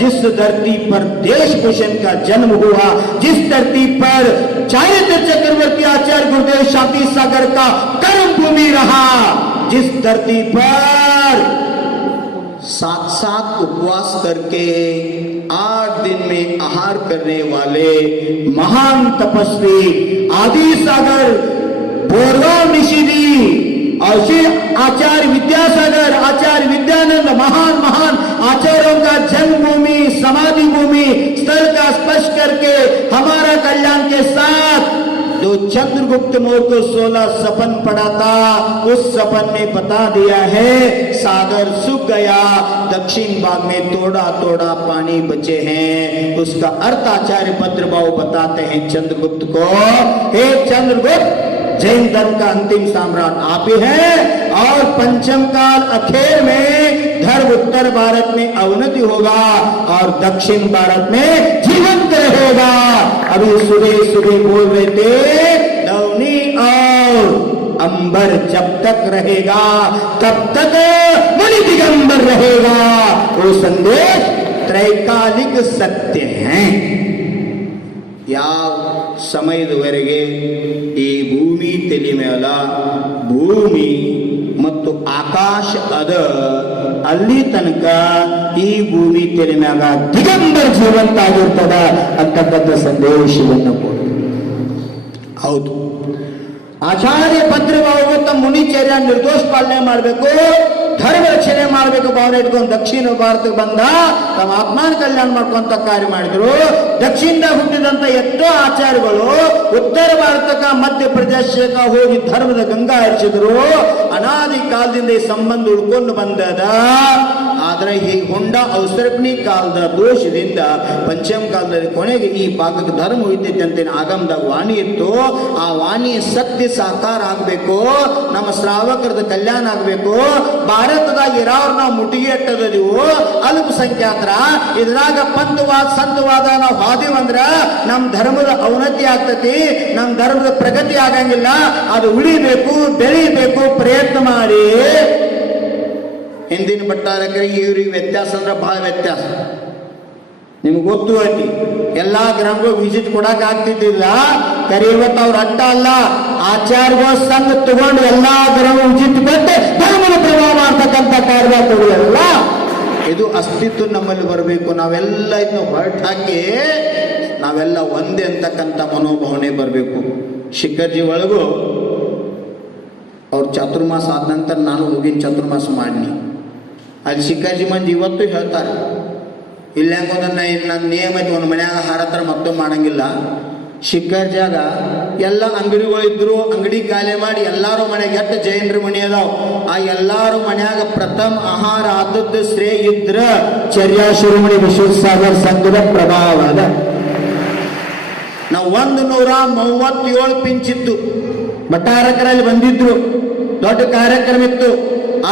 जिस धरती पर देश भूषण का जन्म हुआ, जिस धरती पर चारित्र चक्रवर्ती आचार्य गुरुदेव शांति सागर का कर्म भूमि रहा, जिस धरती पर 7 उपवास करके 8 दिन में आहार करने वाले महान तपस्वी आदि सागर बोरगांव निशिदी और श्री आचार्य विद्यासागर, आचार्य विद्यानंद, महान आचार्यों का जन्मभूमि, समाधि भूमि स्थल का स्पर्श करके हमारा कल्याण के साथ जो चंद्रगुप्त मौर्य को 16 सपन पड़ा था, उस सपन में बता दिया है सागर सूख गया, दक्षिण भाग में थोड़ा पानी बचे हैं. उसका अर्थ आचार्य भद्रबाहु बताते हैं चंद्रगुप्त को, हे चंद्रगुप्त, जैन धर्म का अंतिम सम्राट आप ही हैं और पंचम काल अखेर में धर्म उत्तर भारत में अवनति होगा और दक्षिण भारत में जीवंत रहेगा. अभी सुबह बोल रहे थे, नवनी और अंबर जब तक रहेगा तब तक मणि दिगंबर रहेगा. वो संदेश त्रैकालिक सत्य हैं. ಯಾವ ಸಮಯದವರೆಗೆ ಈ ಭೂಮಿ ತಲೆ ಮೇಲೆ ಭೂಮಿ ಮತ್ತು ಆಕಾಶ ಅದ ಅಲ್ಲಿ ತನಕ ಈ ಭೂಮಿ ತೆರೆ ಮ್ಯಾಗ ದಿಗಂಬರ ಜೀವಂತ ಆಗಿರ್ತದ ಅಂತಕ್ಕಂಥ ಸಂದೇಶವನ್ನು ಕೊಡು. ಹೌದು, ಆಚಾರ್ಯ ಪತ್ರಿಕ ಮುನಿಚರ್ಯ ನಿರ್ದೋಷ ಪಾಲನೆ ಮಾಡಬೇಕು, ಧರ್ಮ ರಕ್ಷಣೆ ಮಾಡಬೇಕು ಭಾವನೆ ಇಟ್ಕೊಂಡು ದಕ್ಷಿಣ ಭಾರತಕ್ಕೆ ಬಂದ ತಮ್ಮ ಆತ್ಮಾನ ಕಲ್ಯಾಣ ಮಾಡ್ಕೊಂತ ಕಾರ್ಯ ಮಾಡಿದ್ರು. ದಕ್ಷಿಣದಾಗ ಹುಟ್ಟಿದಂತ ಎಷ್ಟೋ ಆಚಾರ್ಯಗಳು ಉತ್ತರ ಭಾರತಕ್ಕ ಮಧ್ಯಪ್ರದೇಶಕ್ಕೆ ಹೋಗಿ ಧರ್ಮದ ಗಂಗಾ ಹರಿಸಿದ್ರು. ಅನಾದಿ ಕಾಲದಿಂದ ಈ ಸಂಬಂಧ ಉಳ್ಕೊಂಡು ಬಂದದ. ಆದ್ರೆ ಈ ಹೊಂಡ ಅವಸರಪಣಿ ಕಾಲದ ದೋಷದಿಂದ ಪಂಚಮ ಕಾಲದಲ್ಲಿ ಕೊನೆಗೆ ಈ ಭಾಗಕ್ಕೆ ಧರ್ಮ ಹೋಯ್ತೈತೆ ಅಂತ ಆಗಮದಾಗ ವಾಣಿ ಇತ್ತು. ಆ ವಾಣಿ ಸತ್ಯ ಸಾಕಾರ ಆಗ್ಬೇಕು, ನಮ್ಮ ಶ್ರಾವಕರದ ಕಲ್ಯಾಣ ಆಗ್ಬೇಕು. ಭಾರತದಾಗ ಇರೋರು ನಾವು ಮುಟ್ಟಿಗೆ ಇಟ್ಟದೀವು ಅಲ್ಪಸಂಖ್ಯಾತರ. ಇದ್ರಾಗ ಪಂಥವಾದ ಸಂತವಾದ ನಾವು ಹಾದಿವಂದ್ರ ನಮ್ಮ ಧರ್ಮದ ಅವನತಿ ಆಗ್ತತಿ, ನಮ್ಮ ಧರ್ಮದ ಪ್ರಗತಿ ಆಗಂಗಿಲ್ಲ. ಅದು ಉಳಿಬೇಕು, ಬೆಳಿಬೇಕು, ಪ್ರಯತ್ನ ಮಾಡಿ. ಹಿಂದಿನ ಭಟ್ಟಾರಕರಿಗೆ ಇವ್ರಿಗೆ ವ್ಯತ್ಯಾಸ ಅಂದ್ರೆ ಬಹಳ ವ್ಯತ್ಯಾಸ. ನಿಮ್ಗೆ ಗೊತ್ತು ಐತಿ, ಎಲ್ಲಾ ಗ್ರಾಮಗಳು ವಿಸಿಟ್ ಕೊಡಕ್ ಆಗ್ತಿದ್ದಿಲ್ಲ. ಕರೆ ಇವತ್ತು ಅವ್ರ ಅಡ್ಡ ಅಲ್ಲ, ಆಚಾರ್ಯಗಳ ಸಂಘ ತಗೊಂಡು ಎಲ್ಲಾ ಗ್ರಾಮ ವಿಸಿಟ್ ಕೊಟ್ಟು ಧರ್ಮದ ಪ್ರಭಾವ ಮಾಡ್ತಕ್ಕಂಥ ಕಾರ್ಯ ಕೊಡುವಲ್ಲ. ಇದು ಅಸ್ತಿತ್ವ ನಮ್ಮಲ್ಲಿ ಬರಬೇಕು. ನಾವೆಲ್ಲ ಇದನ್ನ ಹೊರಟು ಹಾಕಿ ನಾವೆಲ್ಲ ಒಂದೇ ಅಂತಕ್ಕಂಥ ಮನೋಭಾವನೆ ಬರಬೇಕು. ಶಿಖರ್ಜಿ ಒಳಗೂ ಅವ್ರು ಚಾತುರ್ಮಾಸ ಆದ ನಂತರ ನಾನು ಹೋಗಿನ ಚಾತುರ್ಮಾಸ ಮಾಡಿನಿ. ಅಲ್ಲಿ ಶಿಖರ್ಜಿ ಮಂದಿ ಇವತ್ತು ಹೇಳ್ತಾರೆ, ಇಲ್ಲ ಹೆಂಗೋದನ್ನ ನನ್ನ ನಿಯಮ ಐತಿ, ಒಂದು ಮನ್ಯಾಗ ಹಾರತ್ರ ಮತ್ತೊಮ್ಮೆ ಮಾಡಂಗಿಲ್ಲ. ಶಿಖರ್ಜಾಗ ಎಲ್ಲ ಅಂಗಡಿಗಳಿದ್ರು, ಅಂಗಡಿ ಖಾಲಿ ಮಾಡಿ ಎಲ್ಲಾರು ಮನೆಗೆ ಎಷ್ಟು ಜೈನರ ಮನೆ ಅದಾವ, ಆ ಎಲ್ಲಾರು ಮನ್ಯಾಗ ಪ್ರಥಮ ಆಹಾರ ಆದದ್ದು ಶ್ರೇಯ ಇದ್ರ ಚರ್ಯಾ ಶಿರೋಮಣಿ ವಿಶ್ವಸಾಗರ್ ಸಂಘದ ಪ್ರಭಾವ ಅದ. ನಾವು 137 ಪಿಂಚಿತ್ತು ಭಟ್ಟಾರಕರಲ್ಲಿ ಬಂದಿದ್ರು, ದೊಡ್ಡ ಕಾರ್ಯಕ್ರಮ ಇತ್ತು.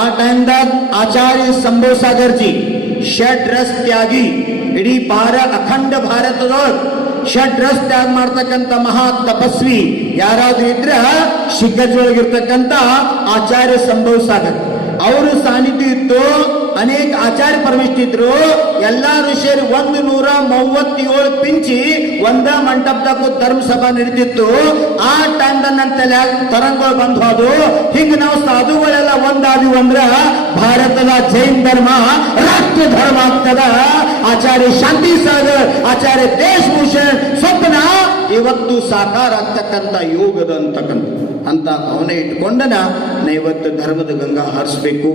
ಆ ಟೈಮ್ದಾಗ ಆಚಾರ್ಯ ಸಂಭವ್ ಸಾಗರ್ಜಿ ಷಡ್ ರಸ್ ತ್ಯಾಗಿ, ಇಡೀ ಅಖಂಡ ಭಾರತದೊಳಗೆ ಷಡ್ ರಸ್ ತ್ಯಾಗ ಮಾಡ್ತಕ್ಕಂಥ ಮಹಾ ತಪಸ್ವಿ ಯಾರಾದ್ರೂ ಇದ್ರ ಶಿಖರ್ಜೊಳಗಿರ್ತಕ್ಕಂಥ ಆಚಾರ್ಯ ಸಂಭವ್ ಸಾಗರ್ ಅವರು ಸಾನ್ನಿಧ್ಯ ಇತ್ತು. ಅನೇಕ ಆಚಾರ್ಯ ಪರಮಿಷ್ಠಿದ್ರು. ಎಲ್ಲಾರು ಸೇರಿ 137 ಪಿಂಚಿ ಒಂದ ಮಂಟಪದಾಗ ಧರ್ಮ ಸಭಾ ನಡೀತಿತ್ತು. ಆ ಟೈಮ್ದಾಗ ನನ್ನ ತಲೆ ತರಂಗಗಳು ಬಂದು ಹೋದು. ಹಿಂಗ ನಾವು ಸಾಧುಗಳೆಲ್ಲ ಒಂದಾದಿವು ಅಂದ್ರ ಭಾರತದ ಜೈನ್ ಧರ್ಮ ರಾಷ್ಟ್ರ ಧರ್ಮ ಆಗ್ತದ. ಆಚಾರ್ಯ ಶಾಂತಿ ಸಾಗರ್, ಆಚಾರ್ಯ ದೇಶಭೂಷಣ್ ಸ್ವಪ್ನ ಇವತ್ತು ಸಾಕಾರ ಆಗ್ತಕ್ಕಂಥ ಯೋಗದ ಅಂತ ಅವನೇ ಇಟ್ಕೊಂಡನ ಇವತ್ತು ಧರ್ಮದ ಗಂಗಾ ಹರಿಸ್ಬೇಕು.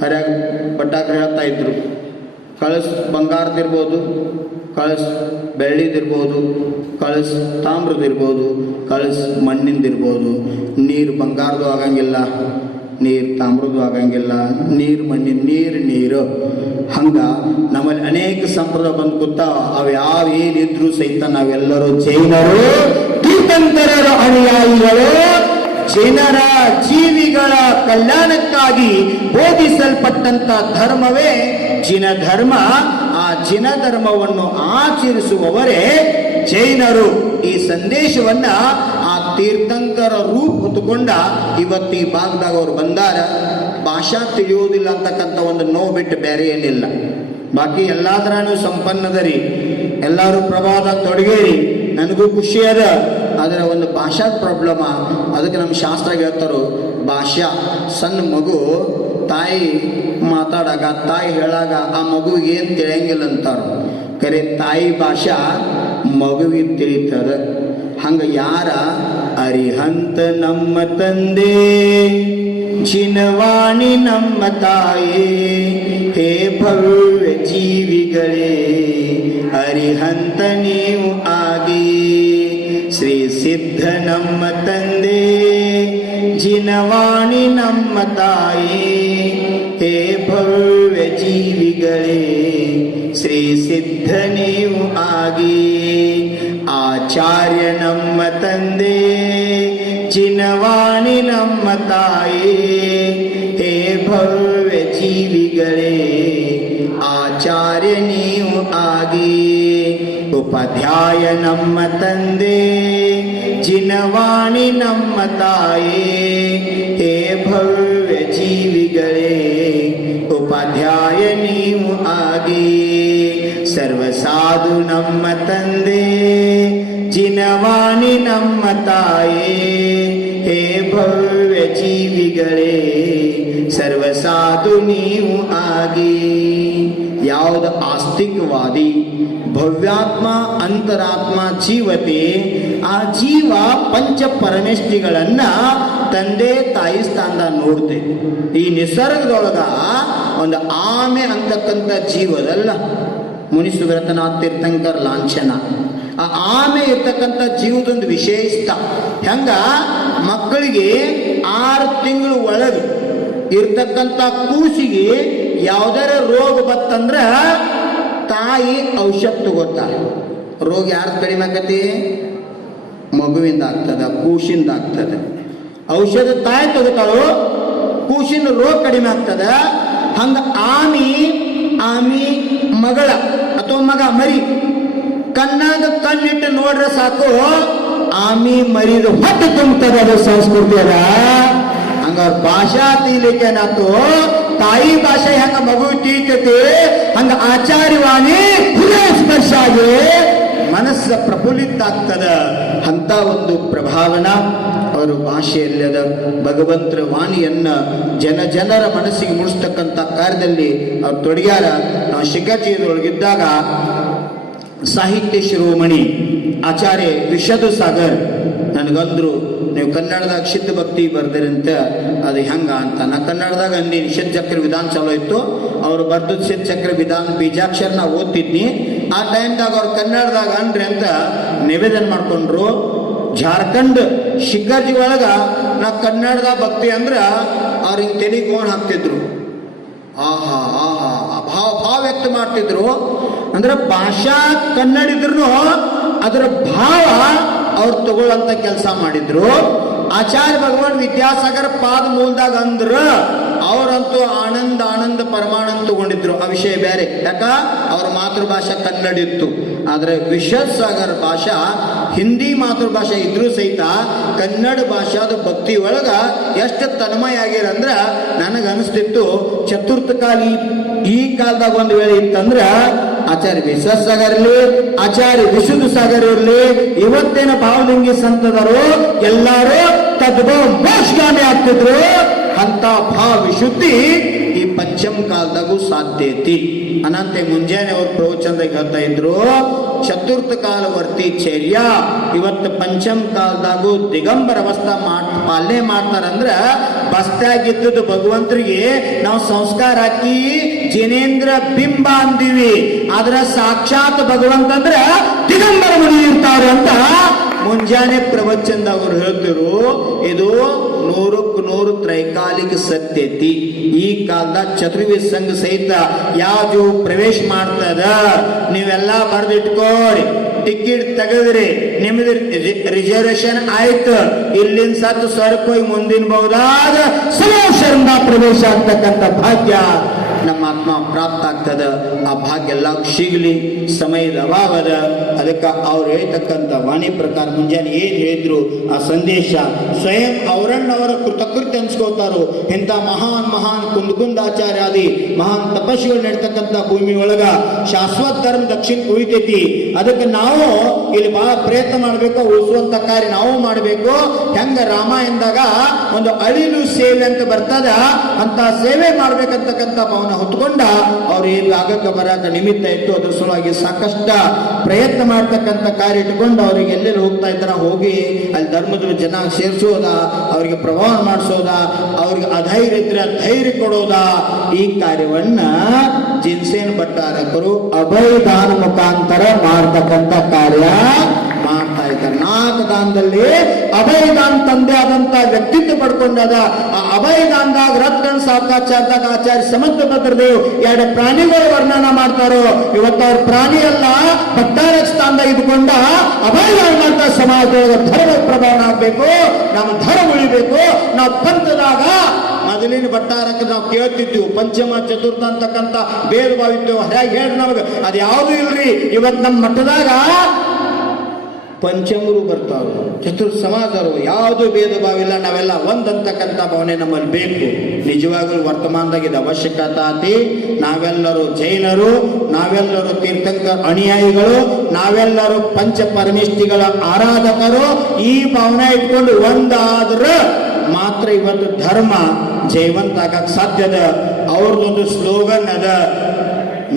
ಹರ್ಯಾಗ ಭಟ್ಟಾಕರ್ ಹೇಳ್ತಾ ಇದ್ರು, ಕಳಸ್ ಬಂಗಾರದಿರ್ಬೋದು, ಕಳಸ್ ಬೆಳ್ಳಿದಿರ್ಬೋದು, ಕಳಸ್ ತಾಮ್ರದಿರ್ಬೋದು, ಕಳಸ್ ಮಣ್ಣಿಂದಿರ್ಬೋದು. ನೀರು ಬಂಗಾರದು ಆಗಂಗಿಲ್ಲ, ನೀರು ತಾಮ್ರದ್ದು ಆಗಂಗಿಲ್ಲ, ನೀರು ಮಣ್ಣಿನ ನೀರು. ಹಂಗ ನಮ್ಮಲ್ಲಿ ಅನೇಕ ಸಂಪ್ರದಾಯ ಬಂದು ಕೂತಾವ. ಅವು ಯಾವ ಏನಿದ್ರು ಸಹಿತ ನಾವೆಲ್ಲರೂ ಜೈನರು, ತೀರ್ಥಂಕರರ ಅನುಯಾಯಿಗಳು, ಜನರ ಜೀವಿಗಳ ಕಲ್ಯಾಣಕ್ಕಾಗಿ ಬೋಧಿಸಲ್ಪಟ್ಟಂತ ಧರ್ಮವೇ ಜಿನ ಧರ್ಮ. ಆ ಜಿನ ಧರ್ಮವನ್ನು ಆಚರಿಸುವವರೇ ಜೈನರು. ಈ ಸಂದೇಶವನ್ನ ಆ ತೀರ್ಥಂಕರ ರೂಪ ಹೊತ್ತುಕೊಂಡ ಇವತ್ತು ಈ ಭಾಗದಾಗ ಅವ್ರು ಬಂದಾರ. ಭಾಷಾ ತಿಳಿಯೋದಿಲ್ಲ ಅಂತಕ್ಕಂಥ ಒಂದು ನೋವು ಬಿಟ್ಟು ಬೇರೆ ಏನಿಲ್ಲ. ಬಾಕಿ ಎಲ್ಲಾದ್ರೂ ಸಂಪನ್ನದರಿ, ಎಲ್ಲರೂ ಪ್ರಭಾದ ತೊಡಗೇರಿ, ನನಗೂ ಖುಷಿ ಅದ. ಅದರ ಒಂದು ಭಾಷಾ ಪ್ರಾಬ್ಲಮ. ಅದಕ್ಕೆ ನಮ್ಮ ಶಾಸ್ತ್ರ ಹೇಳ್ತಾರೋ, ಭಾಷಾ ಸಣ್ಣ ಮಗು ತಾಯಿ ಮಾತಾಡಾಗ, ತಾಯಿ ಹೇಳಾಗ ಆ ಮಗುವಿಗೆ ಏನು ತಿಳಿಯಂಗಿಲ್ಲ ಅಂತಾರೋ. ಕರೆ ತಾಯಿ ಭಾಷಾ ಮಗುವಿಗೆ ತಿಳಿತದ. ಹಂಗ ಯಾರ ಅರಿಹಂತ ನಮ್ಮ ತಂದೆ, ಚಿನವಾಣಿ ನಮ್ಮ ತಾಯಿ, ಹೇ ಭವ್ಯ ಜೀವಿಗಳೇ ಅರಿಹಂತ ನೀವು ಆಗಿ. ಶ್ರೀ ಸಿದ್ಧ ನಮ್ಮ ತಂದೆ, ಜಿನವಾಣಿ ನಮ್ಮ ತಾಯಿ, ಹೇ ಭವ್ಯ ಜೀವಿಗಳೇ ಶ್ರೀ ಸಿದ್ಧ ನೀವು ಆಗಿ. ಆಚಾರ್ಯ ನಮ್ಮ ತಂದೆ, ಜಿನವಾಣಿ ನಮ್ಮ ತಾಯಿ, ಹೇ ಭವ್ಯ ಜೀವಿಗಳೇ ಆಚಾರ್ಯ ನೀವು ಆಗಿ. ಉಪಾಧ್ಯಾಯ ನಮ್ಮ ತಂದೆ, ಜಿನವಾಣಿ ನಮ್ಮ ತಾಯಿ, ಹೇ ಭವ್ಯ ಜೀವಿಗಳೇ ಉಪಾಧ್ಯಾಯ ನೀವು ಆಗಿ. ಸರ್ವಸಾಧು ನಮ್ಮ ತಂದೆ, ಜಿನವಾಣಿ ನಮ್ಮ ತಾಯಿ, ಹೇ ಭವ್ಯ ಜೀವಿಗಳೇ ಸರ್ವಸಾಧು ನೀವು ಆಗಿ. ಯಾವುದು ಆಸ್ತಿಕವಾದಿ ಭವ್ಯಾತ್ಮ ಅಂತರಾತ್ಮ ಜೀವತೆ, ಆ ಜೀವ ಪಂಚ ಪರಮೇಷ್ಠಿಗಳನ್ನ ತಂದೆ ತಾಯಿ ಸ್ಥಾನದ ನೋಡ್ತೆ. ಈ ನಿಸರ್ಗದೊಳಗ ಒಂದು ಆಮೆ ಅಂತಕ್ಕಂಥ ಜೀವದಲ್ಲ, ಮುನಿಸುವ್ರತನಾಥ್ ತೀರ್ಥಂಕರ್ ಲಾಂಛನ. ಆ ಆಮೆ ಇರ್ತಕ್ಕಂಥ ಜೀವದೊಂದು ವಿಶೇಷತ. ಹೆಂಗ ಮಕ್ಕಳಿಗೆ 6 ತಿಂಗಳು ಒಳಗೆ ಇರ್ತಕ್ಕಂಥ ಕೂಸಿಗೆ ಯಾವ್ದಾರ ರೋಗ ಬತ್ತಂದ್ರ ತಾಯಿ ಔಷಧ ತಗೋತಾರೆ. ರೋಗ ಯಾರು ಕಡಿಮೆ ಆಕತಿ? ಮಗುವಿಂದ ಆಗ್ತದ, ಕೂಸಿಂದ ಆಗ್ತದ. ಔಷಧ ತಾಯಿ ತಗೋತಾಳು, ಕೂಸಿನ ರೋಗ ಕಡಿಮೆ ಆಗ್ತದ. ಹಂಗ ಆಮಿ ಮಗಳ ಅಥವಾ ಮಗ ಮರಿ ಕಣ್ಣಾಗ ಕಣ್ಣಿಟ್ಟು ನೋಡ್ರೆ ಸಾಕು, ಆಮಿ ಮರಿದು ಹೊಟ್ಟೆ ತುಂಬುತ್ತದೆ. ಅದು ಸಂಸ್ಕೃತಿ ಅದ. ಹಂಗ ಅವ್ರ ಭಾಷಾ ತೀಲಿಕೆ ಏನಾತು, ತಾಯಿ ಭಾಷೆ ಹೆಂಗ ಮಗು ತೀತತೆ, ಹಂಗ ಆಚಾರ್ಯವಾಣಿ ಹೃದಯ ಸ್ಪರ್ಶ ಆಗಿ ಮನಸ್ಸ ಪ್ರಫುಲ್ಲಿತ ಆಗ್ತದ. ಅಂತ ಒಂದು ಪ್ರಭಾವನ ಅವರ ಭಾಷೆಯಲ್ಲದ. ಭಗವಂತರ ವಾಣಿಯನ್ನ ಜನರ ಮನಸ್ಸಿಗೆ ಮುಡಿಸ್ತಕ್ಕಂಥ ಕಾರ್ಯದಲ್ಲಿ ಅವ್ರು ತೊಡಗ್ಯಾರ. ನಾವು ಶಿಖರ್ಜಿಯೊಳಗಿದ್ದಾಗ ಸಾಹಿತ್ಯ ಶಿರೋಮಣಿ ಆಚಾರ್ಯ ವಿಷದು ಸಾಗರ್ ನನಗಂದ್ರು, ನೀವು ಕನ್ನಡದಾಗ ಸಿದ್ಧ ಭಕ್ತಿ ಬರ್ದಿರಂತ. ಅದು ಹೆಂಗ ಅಂತ ನಾ ಕನ್ನಡದಾಗ ಅಂದಿ. ನಿಷೇಧ ಚಕ್ರ ವಿಧಾನ ಚಾಲೋ ಇತ್ತು, ಅವ್ರು ಬರ್ದು ಸಿದ್ಧ ಚಕ್ರ ವಿಧಾನ ಬೀಜಾಕ್ಷರನ ಓದ್ತಿದ್ನಿ. ಆ ಟೈಮ್ದಾಗ ಅವ್ರು ಕನ್ನಡದಾಗ ಅನ್ರಿ ಅಂತ ನಿವೇದನೆ ಮಾಡ್ಕೊಂಡ್ರು. ಜಾರ್ಖಂಡ್ ಶಿಖರ್ಜಿ ಒಳಗ ನಾ ಕನ್ನಡದಾಗ ಭಕ್ತಿ ಅಂದ್ರ ಅವ್ರು ಹಿಂಗೆ ತೆಲಿಗೆ ಗೋಣ್ ಹಾಕ್ತಿದ್ರು. ಆಹಾ ಆಹಾ ಭಾವ ವ್ಯಕ್ತ ಮಾಡ್ತಿದ್ರು. ಅಂದ್ರೆ ಭಾಷಾ ಕನ್ನಡಿದ್ರು ಅದರ ಭಾವ ಅವ್ರು ತಗೊಳ್ಳಂತ ಕೆಲಸ ಮಾಡಿದ್ರು. ಆಚಾರ್ಯ ಭಗವಾನ್ ವಿದ್ಯಾಸಾಗರ ಪಾದ ಮೂಲದಾಗ ಅಂದ್ರ ಅವರಂತೂ ಆನಂದ ಪರಮಾನಂದ ತಗೊಂಡಿದ್ರು. ಆ ವಿಷಯ ಬೇರೆ, ಯಾಕ ಅವ್ರ ಮಾತೃಭಾಷಾ ಕನ್ನಡ ಇತ್ತು. ಆದ್ರೆ ವಿಶ್ವಸಾಗರ್ ಭಾಷಾ ಹಿಂದಿ ಮಾತೃಭಾಷೆ ಇದ್ರೂ ಸಹಿತ ಕನ್ನಡ ಭಾಷಾದ ಭಕ್ತಿ ಒಳಗ ಎಷ್ಟು ತನ್ಮಯ ಆಗ್ಯಾರಂದ್ರ ನನಗನ್ನಿಸ್ತಿತ್ತು ಚತುರ್ಥ ಕಾಲಿ ಈ ಕಾಲದಾಗ ಒಂದು ವೇಳೆ ಇತ್ತಂದ್ರ ಆಚಾರ್ಯ ವಿಶ್ವಸಾಗರ್ ಇರ್ಲಿ, ಆಚಾರ್ಯ ವಿಶುದ್ಧ ಸಾಗರ್ ಇರ್ಲಿ, ಇವತ್ತೇನ ಭಾವಲಿಂಗಿ ಸಂತದರು ಎಲ್ಲಾರು ತದ್ಭವ ಮೋಕ್ಷಗಾಮಿ ಆಗ್ತಿದ್ರು. ಅಂತ ಭಾವ ವಿಶುದ್ಧಿ ಈ ಪಂಚಮ ಕಾಲದಾಗೂ ಸಾಧ್ಯ ಐತಿ. ಅನಂತೆ ಮುಂಜಾನೆ ಅವ್ರ ಪ್ರವಚನದಾಗ ಹೇಳ್ತಾ ಇದ್ರು, ಚತುರ್ಥ ಕಾಲವರ್ತಿ ಚರ್ಯ ಇವತ್ತು ಪಂಚಮ ಕಾಲದಾಗೂ ದಿಗಂಬರ ಅವಸ್ಥಾ ಪಾಲನೆ ಮಾಡ್ತಾರಂದ್ರ ಬಸ್ತಾಗಿದ್ದದ್ದು ಭಗವಂತರಿಗೆ ನಾವು ಸಂಸ್ಕಾರ ಹಾಕಿ ಜಿನೇಂದ್ರ ಬಿಂಬ ಅಂದಿವಿ. ಆದ್ರ ಸಾಕ್ಷಾತ್ ಭಗವಂತ ಅಂದ್ರ ದಿಗಂಬರ ಮುನಿ ಇರ್ತಾರೆ ಅಂತ ಮುಂಜಾನೆ ಪ್ರವಚನದಾಗ ಅವ್ರು ಹೇಳ್ತಿರು. ಇದು 100ಕ್ಕೆ 100 ತ್ರೈಕಾಲಿಕ ಸತ್ಯತಿ. ಈ ಕಾಲದಾಗ ಚತುರ್ವೇದ ಸಂಘ ಸಹಿತ ಯಾವ್ದು ಪ್ರವೇಶ ಮಾಡ್ತದ, ನೀವೆಲ್ಲ ಬರ್ದಿಟ್ಕೋರಿ. ಟಿಕೆಟ್ ತೆಗೆದ್ರಿ, ನಿಮ್ದು ರಿಸರ್ವೇಶನ್ ಆಯ್ತು, ಇಲ್ಲಿಂದ ಸತ್ತು ಸ್ವರ್ಗ ಹೋಗಿ ಮುಂದಿನ ಬಹುದಾದ ಸಮೋಷರಿಂದ ಪ್ರವೇಶ ಆಗ್ತಕ್ಕಂಥ ಭಾಗ್ಯ ನಮ್ಮ ಆತ್ಮ ಪ್ರಾಪ್ತ ಆಗ್ತದ. ಆ ಭಾಗ್ಯ ಎಲ್ಲ ಸಿಗ್ಲಿ. ಸಮಯದ ಅಭಾವದ, ಅದಕ್ಕೆ ಅವ್ರು ಹೇಳ್ತಕ್ಕಂಥ ವಾಣಿ ಪ್ರಕಾರ ಮುಂಜಾನೆ ಏನ್ ಹೇಳಿದ್ರು ಆ ಸಂದೇಶ ಸ್ವಯಂ ಅವರನ್ನವರ ಕೃತಕೃತ್ಯ ಅನ್ಸ್ಕೋತಾರೋ. ಇಂಥ ಮಹಾನ್ ಕುಂದಾಚಾರ್ಯಾದಿ ಮಹಾನ್ ತಪಸ್ಸುಗಳು ನಡೀತಕ್ಕಂಥ ಭೂಮಿ ಒಳಗ ಶಾಶ್ವತ ಧರ್ಮ ದಕ್ಷಿಣ ಉಳಿತೈತಿ. ಅದಕ್ಕೆ ನಾವು ಇಲ್ಲಿ ಬಹಳ ಪ್ರಯತ್ನ ಮಾಡಬೇಕು, ಉಳಿಸುವಂತ ಕಾರ್ಯ ನಾವು ಮಾಡಬೇಕು. ಹೆಂಗ ರಾಮಾಯಣದಾಗ ಒಂದು ಅಳಿಲು ಸೇವೆ ಅಂತ ಬರ್ತದ, ಅಂತ ಸೇವೆ ಮಾಡ್ಬೇಕಂತಕ್ಕಂಥ ಭಾವನ ಹೊತ್ಕೊಂಡ ಅವ್ರು ಈ ಭಾಗಕ್ಕೆ ಬರಾಕ ನಿಮಿತ್ತ ಇತ್ತು. ಅದ್ರ ಸಲುವಾಗಿ ಸಾಕಷ್ಟ ಪ್ರಯತ್ನ ಮಾಡ್ತಕ್ಕಂಥ ಕಾರ್ಯ ಇಟ್ಕೊಂಡು ಅವ್ರಿಗೆ ಎಲ್ಲೆಲ್ಲಿ ಹೋಗ್ತಾ ಇದ್ದಾರ ಹೋಗಿ ಅಲ್ಲಿ ಧರ್ಮದ ಜನ ಸೇರಿಸೋದ, ಅವ್ರಿಗೆ ಪ್ರಭಾವ ಮಾಡಿಸೋದ, ಅವ್ರಿಗೆ ಅಧೈರ್ಯ ಇದ್ರೆ ಧೈರ್ಯ ಕೊಡೋದ, ಈ ಕಾರ್ಯವನ್ನ ಜಿನ್ಸೇನ್ ಭಟ್ಟಾರಕರು ಅಭಯದಾನ ಮುಖಾಂತರ ಮಾಡ್ತಕ್ಕಂಥ ಕಾರ್ಯ ಮಾಡ್ತಾ ಇದ್ದಾರೆ. 4 ದಾನದಲ್ಲಿ ಅಭಯದಾನ ತಂದೆ ಆದಂತ ವ್ಯಕ್ತಿತ್ವ ಪಡ್ಕೊಂಡದ. ಆ ಅಭಯದಾನದಾಗ ರತ್ಕನ್ ಸಾಕಾಚಾರದಾಗ ಆಚಾರ್ಯ ಸಮಂತ ಭದ್ರದೇವ್ 2 ಪ್ರಾಣಿಗಳ ವರ್ಣನ ಮಾಡ್ತಾರೋ. ಇವತ್ತು ಅವ್ರ ಪ್ರಾಣಿ ಅಲ್ಲ, ಭಟ್ಟಾರ ಸ್ಥಾನದಾಗ ಇದ್ಕೊಂಡ ಅಭಯದಾನ ಮಾಡ್ತಾ ಸಮಾಜದೊಳಗೆ ಧರ್ಮ ಪ್ರಭಾವ ಆಗ್ಬೇಕು, ನಮ್ಮ ಧರ್ಮ ಉಳಿಬೇಕು. ನಾವು ಪಂಥದಾಗ ಮೊದಲಿನ ಭಟ್ಟಾರಕ್ಕೆ ನಾವು ಕೇಳ್ತಿದ್ವಿ ಪಂಚಮ ಚತುರ್ಥ ಅಂತಕ್ಕಂಥ ಭೇದ ಭಾವ ಇತ್ತು. ಹೇಗೆ ಹೇಳ್ರಿ ನಮಗೆ ಅದು ಯಾವುದು ಇಲ್ರಿ. ಇವತ್ತು ನಮ್ಮ ಮಠದಾಗ ಪಂಚಮರು ಬರ್ತಾವೆ, ಚತುರ್ ಸಮಾಜರು, ಯಾವುದು ಭೇದ ಭಾವ ಇಲ್ಲ. ನಾವೆಲ್ಲ ಒಂದಂತಕ್ಕಂಥ ಭಾವನೆ ನಮ್ಮಲ್ಲಿ ಬೇಕು. ನಿಜವಾಗಲೂ ವರ್ತಮಾನದಾಗ ಇದು ಅವಶ್ಯಕತೆ ಆತಿ. ನಾವೆಲ್ಲರೂ ಜೈನರು, ನಾವೆಲ್ಲರೂ ತೀರ್ಥಂಕರ ಅನುಯಾಯಿಗಳು, ನಾವೆಲ್ಲರೂ ಪಂಚ ಪರಮೇಷ್ಠಿಗಳ ಆರಾಧಕರು. ಈ ಭಾವನೆ ಇಟ್ಕೊಂಡು ಒಂದಾದ್ರ ಮಾತ್ರ ಇವತ್ತು ಧರ್ಮ ಜೈವಂತ ಆಗಕ್ಕೆ ಸಾಧ್ಯದ. ಅವ್ರದ್ದೊಂದು ಸ್ಲೋಗನ್ ಅದ,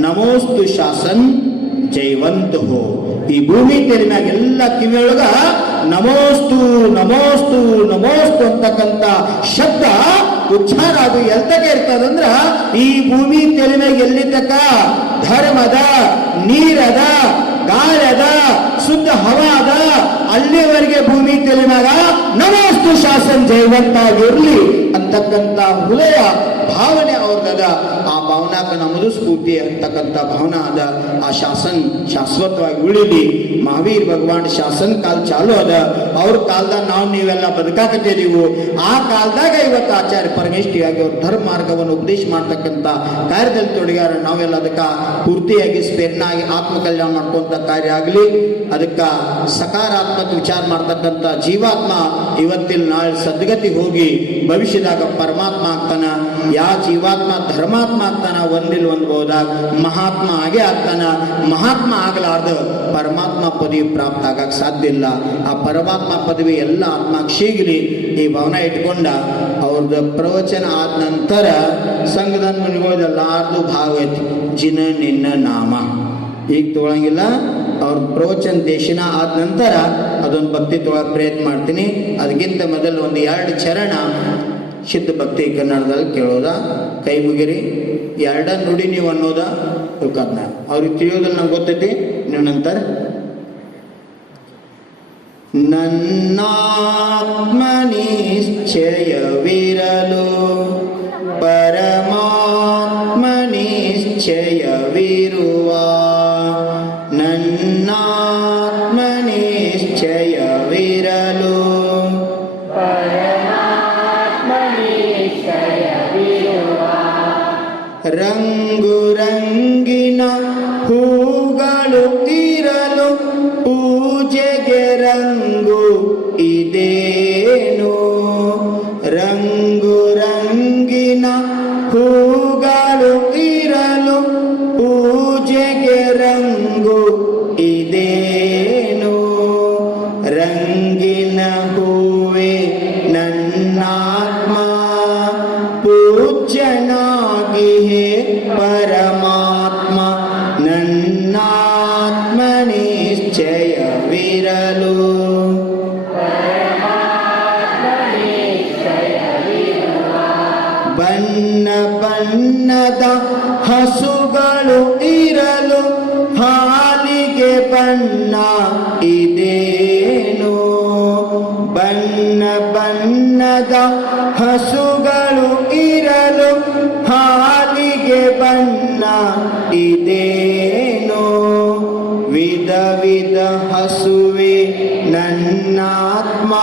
ನಮೋಸ್ತು ಶಾಸನ್ ಜೈವಂತ ಹೋ. ಈ ಭೂಮಿ ತೆರಿಮ್ಯಾಗ ಎಲ್ಲ ಕಿವಿಯೊಳಗ ನಮೋಸ್ತು ನಮೋಸ್ತು ನಮೋಸ್ತು ಅಂತಕ್ಕಂಥ ಶಬ್ದ ಉಚ್ಚಾರ ಅದು ಎಲ್ತಕ ಇರ್ತದಂದ್ರ ಈ ಭೂಮಿ ತೆರಿಮ್ಯಾಗ ಎಲ್ಲಿ ತಕ ಧರ್ಮದ, ನೀರದ, ಗಾಳದ, ಶುದ್ಧ ಹವಾ ಅದ, ಅಲ್ಲಿವರೆಗೆ ಭೂಮಿ ತೆಲಿಮ್ಯಾಗ ನಮೋಸ್ತು ಶಾಸನ್ ಜೈವಂತಾಗಿರ್ಲಿ ಅಂತಕ್ಕಂಥ ಹೃದಯ ಭಾವನೆ ಅವ್ರದದ. ಆ ಭಾವನಾಕ ನಮ್ಮದು ಸ್ಫೂರ್ತಿ ಅಂತಕ್ಕಂಥ ಭಾವನಾ ಅದ. ಆ ಶಾಸನ್ ಶಾಶ್ವತವಾಗಿ ಉಳಿಲಿ. ಮಹಾವೀರ್ ಭಗವಾನ್ ಶಾಸನ್ ಕಾಲ ಚಾಲು ಅದ. ಅವ್ರ ಕಾಲದಾಗ ನಾವು ನೀವೆಲ್ಲ ಬದುಕಾಕತ್ತಿದೀವು. ಆ ಕಾಲದಾಗ ಇವತ್ತು ಆಚಾರ್ಯ ಪರಮೇಷ್ಠಿಯಾಗಿ ಅವ್ರ ಧರ್ಮ ಮಾರ್ಗವನ್ನು ಉಪದೇಶ ಮಾಡ್ತಕ್ಕಂಥ ಕಾರ್ಯದಲ್ಲಿ ತೊಡಗ್ಯಾರ. ನಾವೆಲ್ಲ ಅದಕ್ಕೆ ಪೂರ್ತಿಯಾಗಿ ಸ್ಪೆನ್ನಾಗಿ ಆತ್ಮಕಲ್ಯಾಣ ಮಾಡ್ಕೊಂತ ಕಾರ್ಯ ಆಗಲಿ. ಅದಕ್ಕೆ ಸಕಾರಾತ್ಮಕ ವಿಚಾರ ಮಾಡ್ತಕ್ಕಂಥ ಜೀವಾತ್ಮ ಇವತ್ತಿನ ನಾಳೆ ಸದ್ಗತಿ ಹೋಗಿ ಭವಿಷ್ಯದಾಗ ಪರಮಾತ್ಮ ಆಗ್ತಾನ. ಯಾ ಜೀವಾತ್ಮ ಧರ್ಮಾತ್ಮ ಆಗ್ತಾನ, ಒಂದಿಲ್ ಒಂದು ಹೋದಾಗ ಮಹಾತ್ಮ ಆಗೇ ಆಗ್ತಾನ. ಮಹಾತ್ಮ ಆಗಲಾರ್ದ ಪರಮಾತ್ಮ ಪದವಿ ಪ್ರಾಪ್ತ ಆಗಕ್ಕೆ ಸಾಧ್ಯ ಇಲ್ಲ. ಆ ಪರಮಾತ್ಮ ಪದವಿ ಎಲ್ಲ ಆತ್ಮಕ್ಕೆ ಸಿಗಲಿ ಈ ಭಾವನೆ ಇಟ್ಕೊಂಡ ಅವ್ರದ್ದು ಪ್ರವಚನ ಆದ ನಂತರ ಸಂಘದ ಮುನಿಗಳದೆಲ್ಲಾರ್ದು ಭಾವ ಐತಿ. ಜಿನ ನಿನ್ನ ನಾಮ ಈಗ ತೊಗೊಳಂಗಿಲ್ಲ. ಅವ್ರ ಪ್ರವಚನ ದೇಶಿನ ಆದ ನಂತರ ಅದೊಂದು ಭಕ್ತಿ ತೊಗೊಳಕ್ಕೆ ಪ್ರಯತ್ನ ಮಾಡ್ತೀನಿ. ಅದಕ್ಕಿಂತ ಮೊದಲು ಒಂದು 2 ಚರಣ ಶುದ್ಧ ಭಕ್ತಿ ಕನ್ನಡದಲ್ಲಿ ಕೇಳೋದ. ಕೈ ಮುಗಿರಿ. 2 ನುಡಿ ನೀವು ಅನ್ನೋದ ತಿಳ್ಕೊದ್ನ. ಅವ್ರಿಗೆ ತಿಳಿಯೋದ್ರಲ್ಲಿ ನಂಗೆ ಗೊತ್ತೈತಿ, ನೀವು ನಂತರ ನನ್ನಾತ್ಮನಿಶ್ಚಯವಿರಲು ಪರಮಾತ್ಮನಿಶ್ಚಯವಿರುವ ನನ್ನಾತ್ಮನಿಶ್ಚಯವಿರಲು ರಂಗು ರಂಗಿನ ಹೂಗಳು ಇರಲು ಪೂಜೆಗೆ ರಂಗು ಇದೇನು. ರಂಗು ರಂಗಿನ ಹೂಗಳು ಇರಲು ಪೂಜೆಗೆ ರಂಗು ಇದೇನು. ರಂಗಿನ ಹೂವೇ ನನ್ನಾತ್ಮ ಪೂಜ್ಯನಾಗಿ ಹೇ ಪರಮಾತ್ಮ ನನ್ನಾತ್ಮ ನಿಶ್ಚಯವಿರಲು. ಬಣ್ಣ ಬಣ್ಣದ ಹಸುಗಳು ಇರಲು ಹಾಲಿಗೆ ಬಣ್ಣ ಇದೇನು. ಬಣ್ಣ ಬಣ್ಣದ ಹಸುಗಳು ಇರಲು ಹಾಲಿಗೆ ಬಣ್ಣ ಇದೇನು. ವಿಧ ವಿಧ ಹಸುವೆ ನನ್ನಾತ್ಮ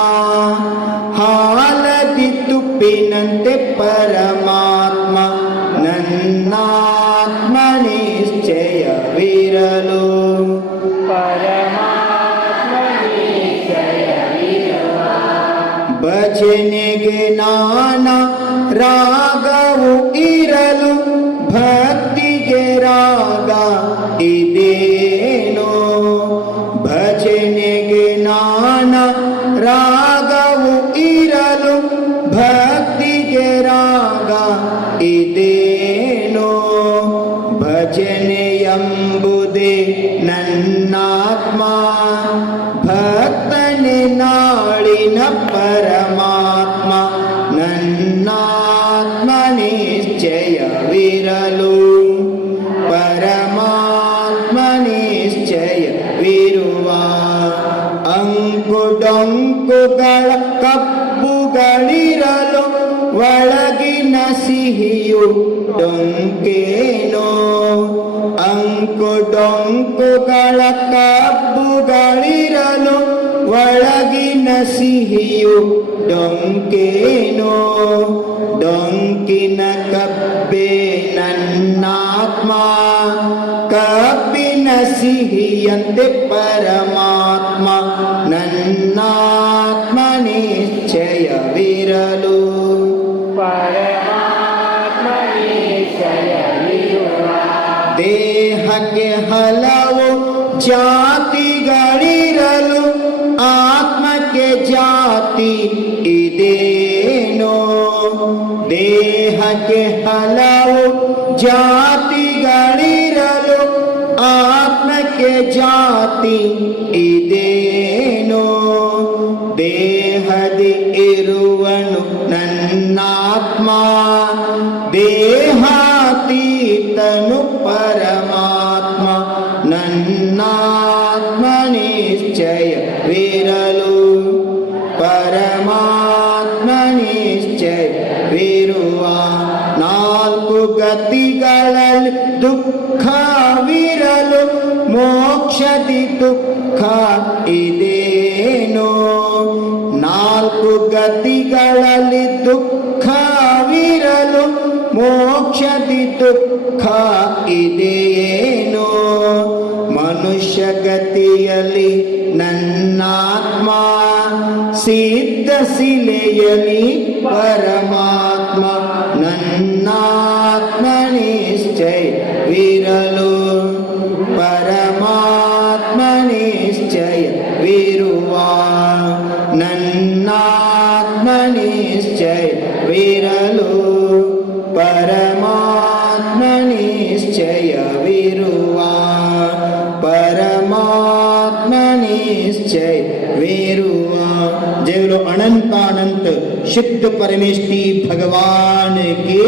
ಹಾಲದಿ ತುಪ್ಪಿನಂತೆ ಪರಮಾತ್ಮ ನನ್ನಾತ್ಮ ನಿಶ್ಚಯವಿರಲು. ಭಜನೆಗೆ ನಾನಾ ರಾಗವು ಇರಲು ಭಕ್ತಿಗೆ ರಾಗ ಇದೇನೋ. ಭಜನೆಗೆ ನಾನಾ ರಾಗವು ಇರಲು ಭಕ್ತಿಗೆ ರಾಗ ಇದೇನೋ. ಭಜನೆ ಎಂಬುದೇ ನನ್ನಾತ್ಮ ಭಕ್ತನೆ ನಾಳಿನ ಪರಮಾತ್ಮ ನನ್ನಾತ್ಮ ನಿಶ್ಚಯವಿರಲು. ಪರಮಾತ್ಮ ನಿಶ್ಚಯವಿರುವ ಅಂಕುಡೊಂಕುಗಳ ಕಬ್ಬುಗಳಿರಲು ಒಳಗಿನ ಸಿಹಿಯು ಡೊಂಕೇನೋ. ಅಂಕುಡೊಂಕುಗಳ ಕಬ್ಬುಗಳಿರಲು ಒಳಗಿನ ಸಿಹಿಯು ಡೊಂಕೇನೋ. ಡೊಂಕಿನ ಕಬ್ಬೆ ನನ್ನಾತ್ಮ ಕಬ್ಬಿನ ಸಿಹಿಯಂತೆ ಪರಮಾತ್ಮ ನನ್ನಾತ್ಮ ನಿಶ್ಚಯವಿರಲು. ದೇಹಕ್ಕೆ ಹಲವು ಜಾತಿಗಳಿರಲು ಆತ್ಮಕ್ಕೆ ಜಾತಿ ಇದೇನೋ. ದೇಹ ಆತ್ಮಕ್ಕೆ ಹಲವು ಜಾತಿಗಳಿರಲು ಆತ್ಮಕ್ಕೆ ಜಾತಿ ಇದೇನೋ ದೇಹದಿ ಇರುವನು ನನ್ನಾತ್ಮ ದೇಹಾತೀತನು ಪರಮಾತ್ಮ ನನ್ನಾತ್ಮ ನಿಶ್ಚಯವಿರಲು ಪರಮಾತ್ಮ ನಿಶ್ಚಯವಿರುವ ನಾಲ್ಕು ಗತಿಗಳಲ್ಲಿ ದುಃಖವಿರಲು ಮೋಕ್ಷದಿ ದುಃಖ ಇದೇನೋ ನಾಲ್ಕು ಗತಿಗಳಲ್ಲಿ ದುಃಖವಿರಲು ಮೋಕ್ಷದಿ ದುಃಖ ಇದೇನೋ ಮನುಷ್ಯ ಗತಿಯಲ್ಲಿ ನನ್ನಾತ್ಮ ಸಿದ್ಧ ಶಿಲೆಯಲಿ ಪರಮಾತ್ಮ ನನ್ನಾತ್ಮ ನಿಶ್ಚಯವಿರಲು ಪರಮಾತ್ಮ ನಿಶ್ಚಯವಿರುವ ನನ್ನಾತ್ಮ ನಿಶ್ಚಯವಿರಲು ಪರಮಾತ್ಮ ನಿಶ್ಚಯವಿರುವ ಪರಮಾತ್ಮ निश्चयविरुवा जय बोलो अनंत अनंत सिद्ध परमेष्ठी भगवान की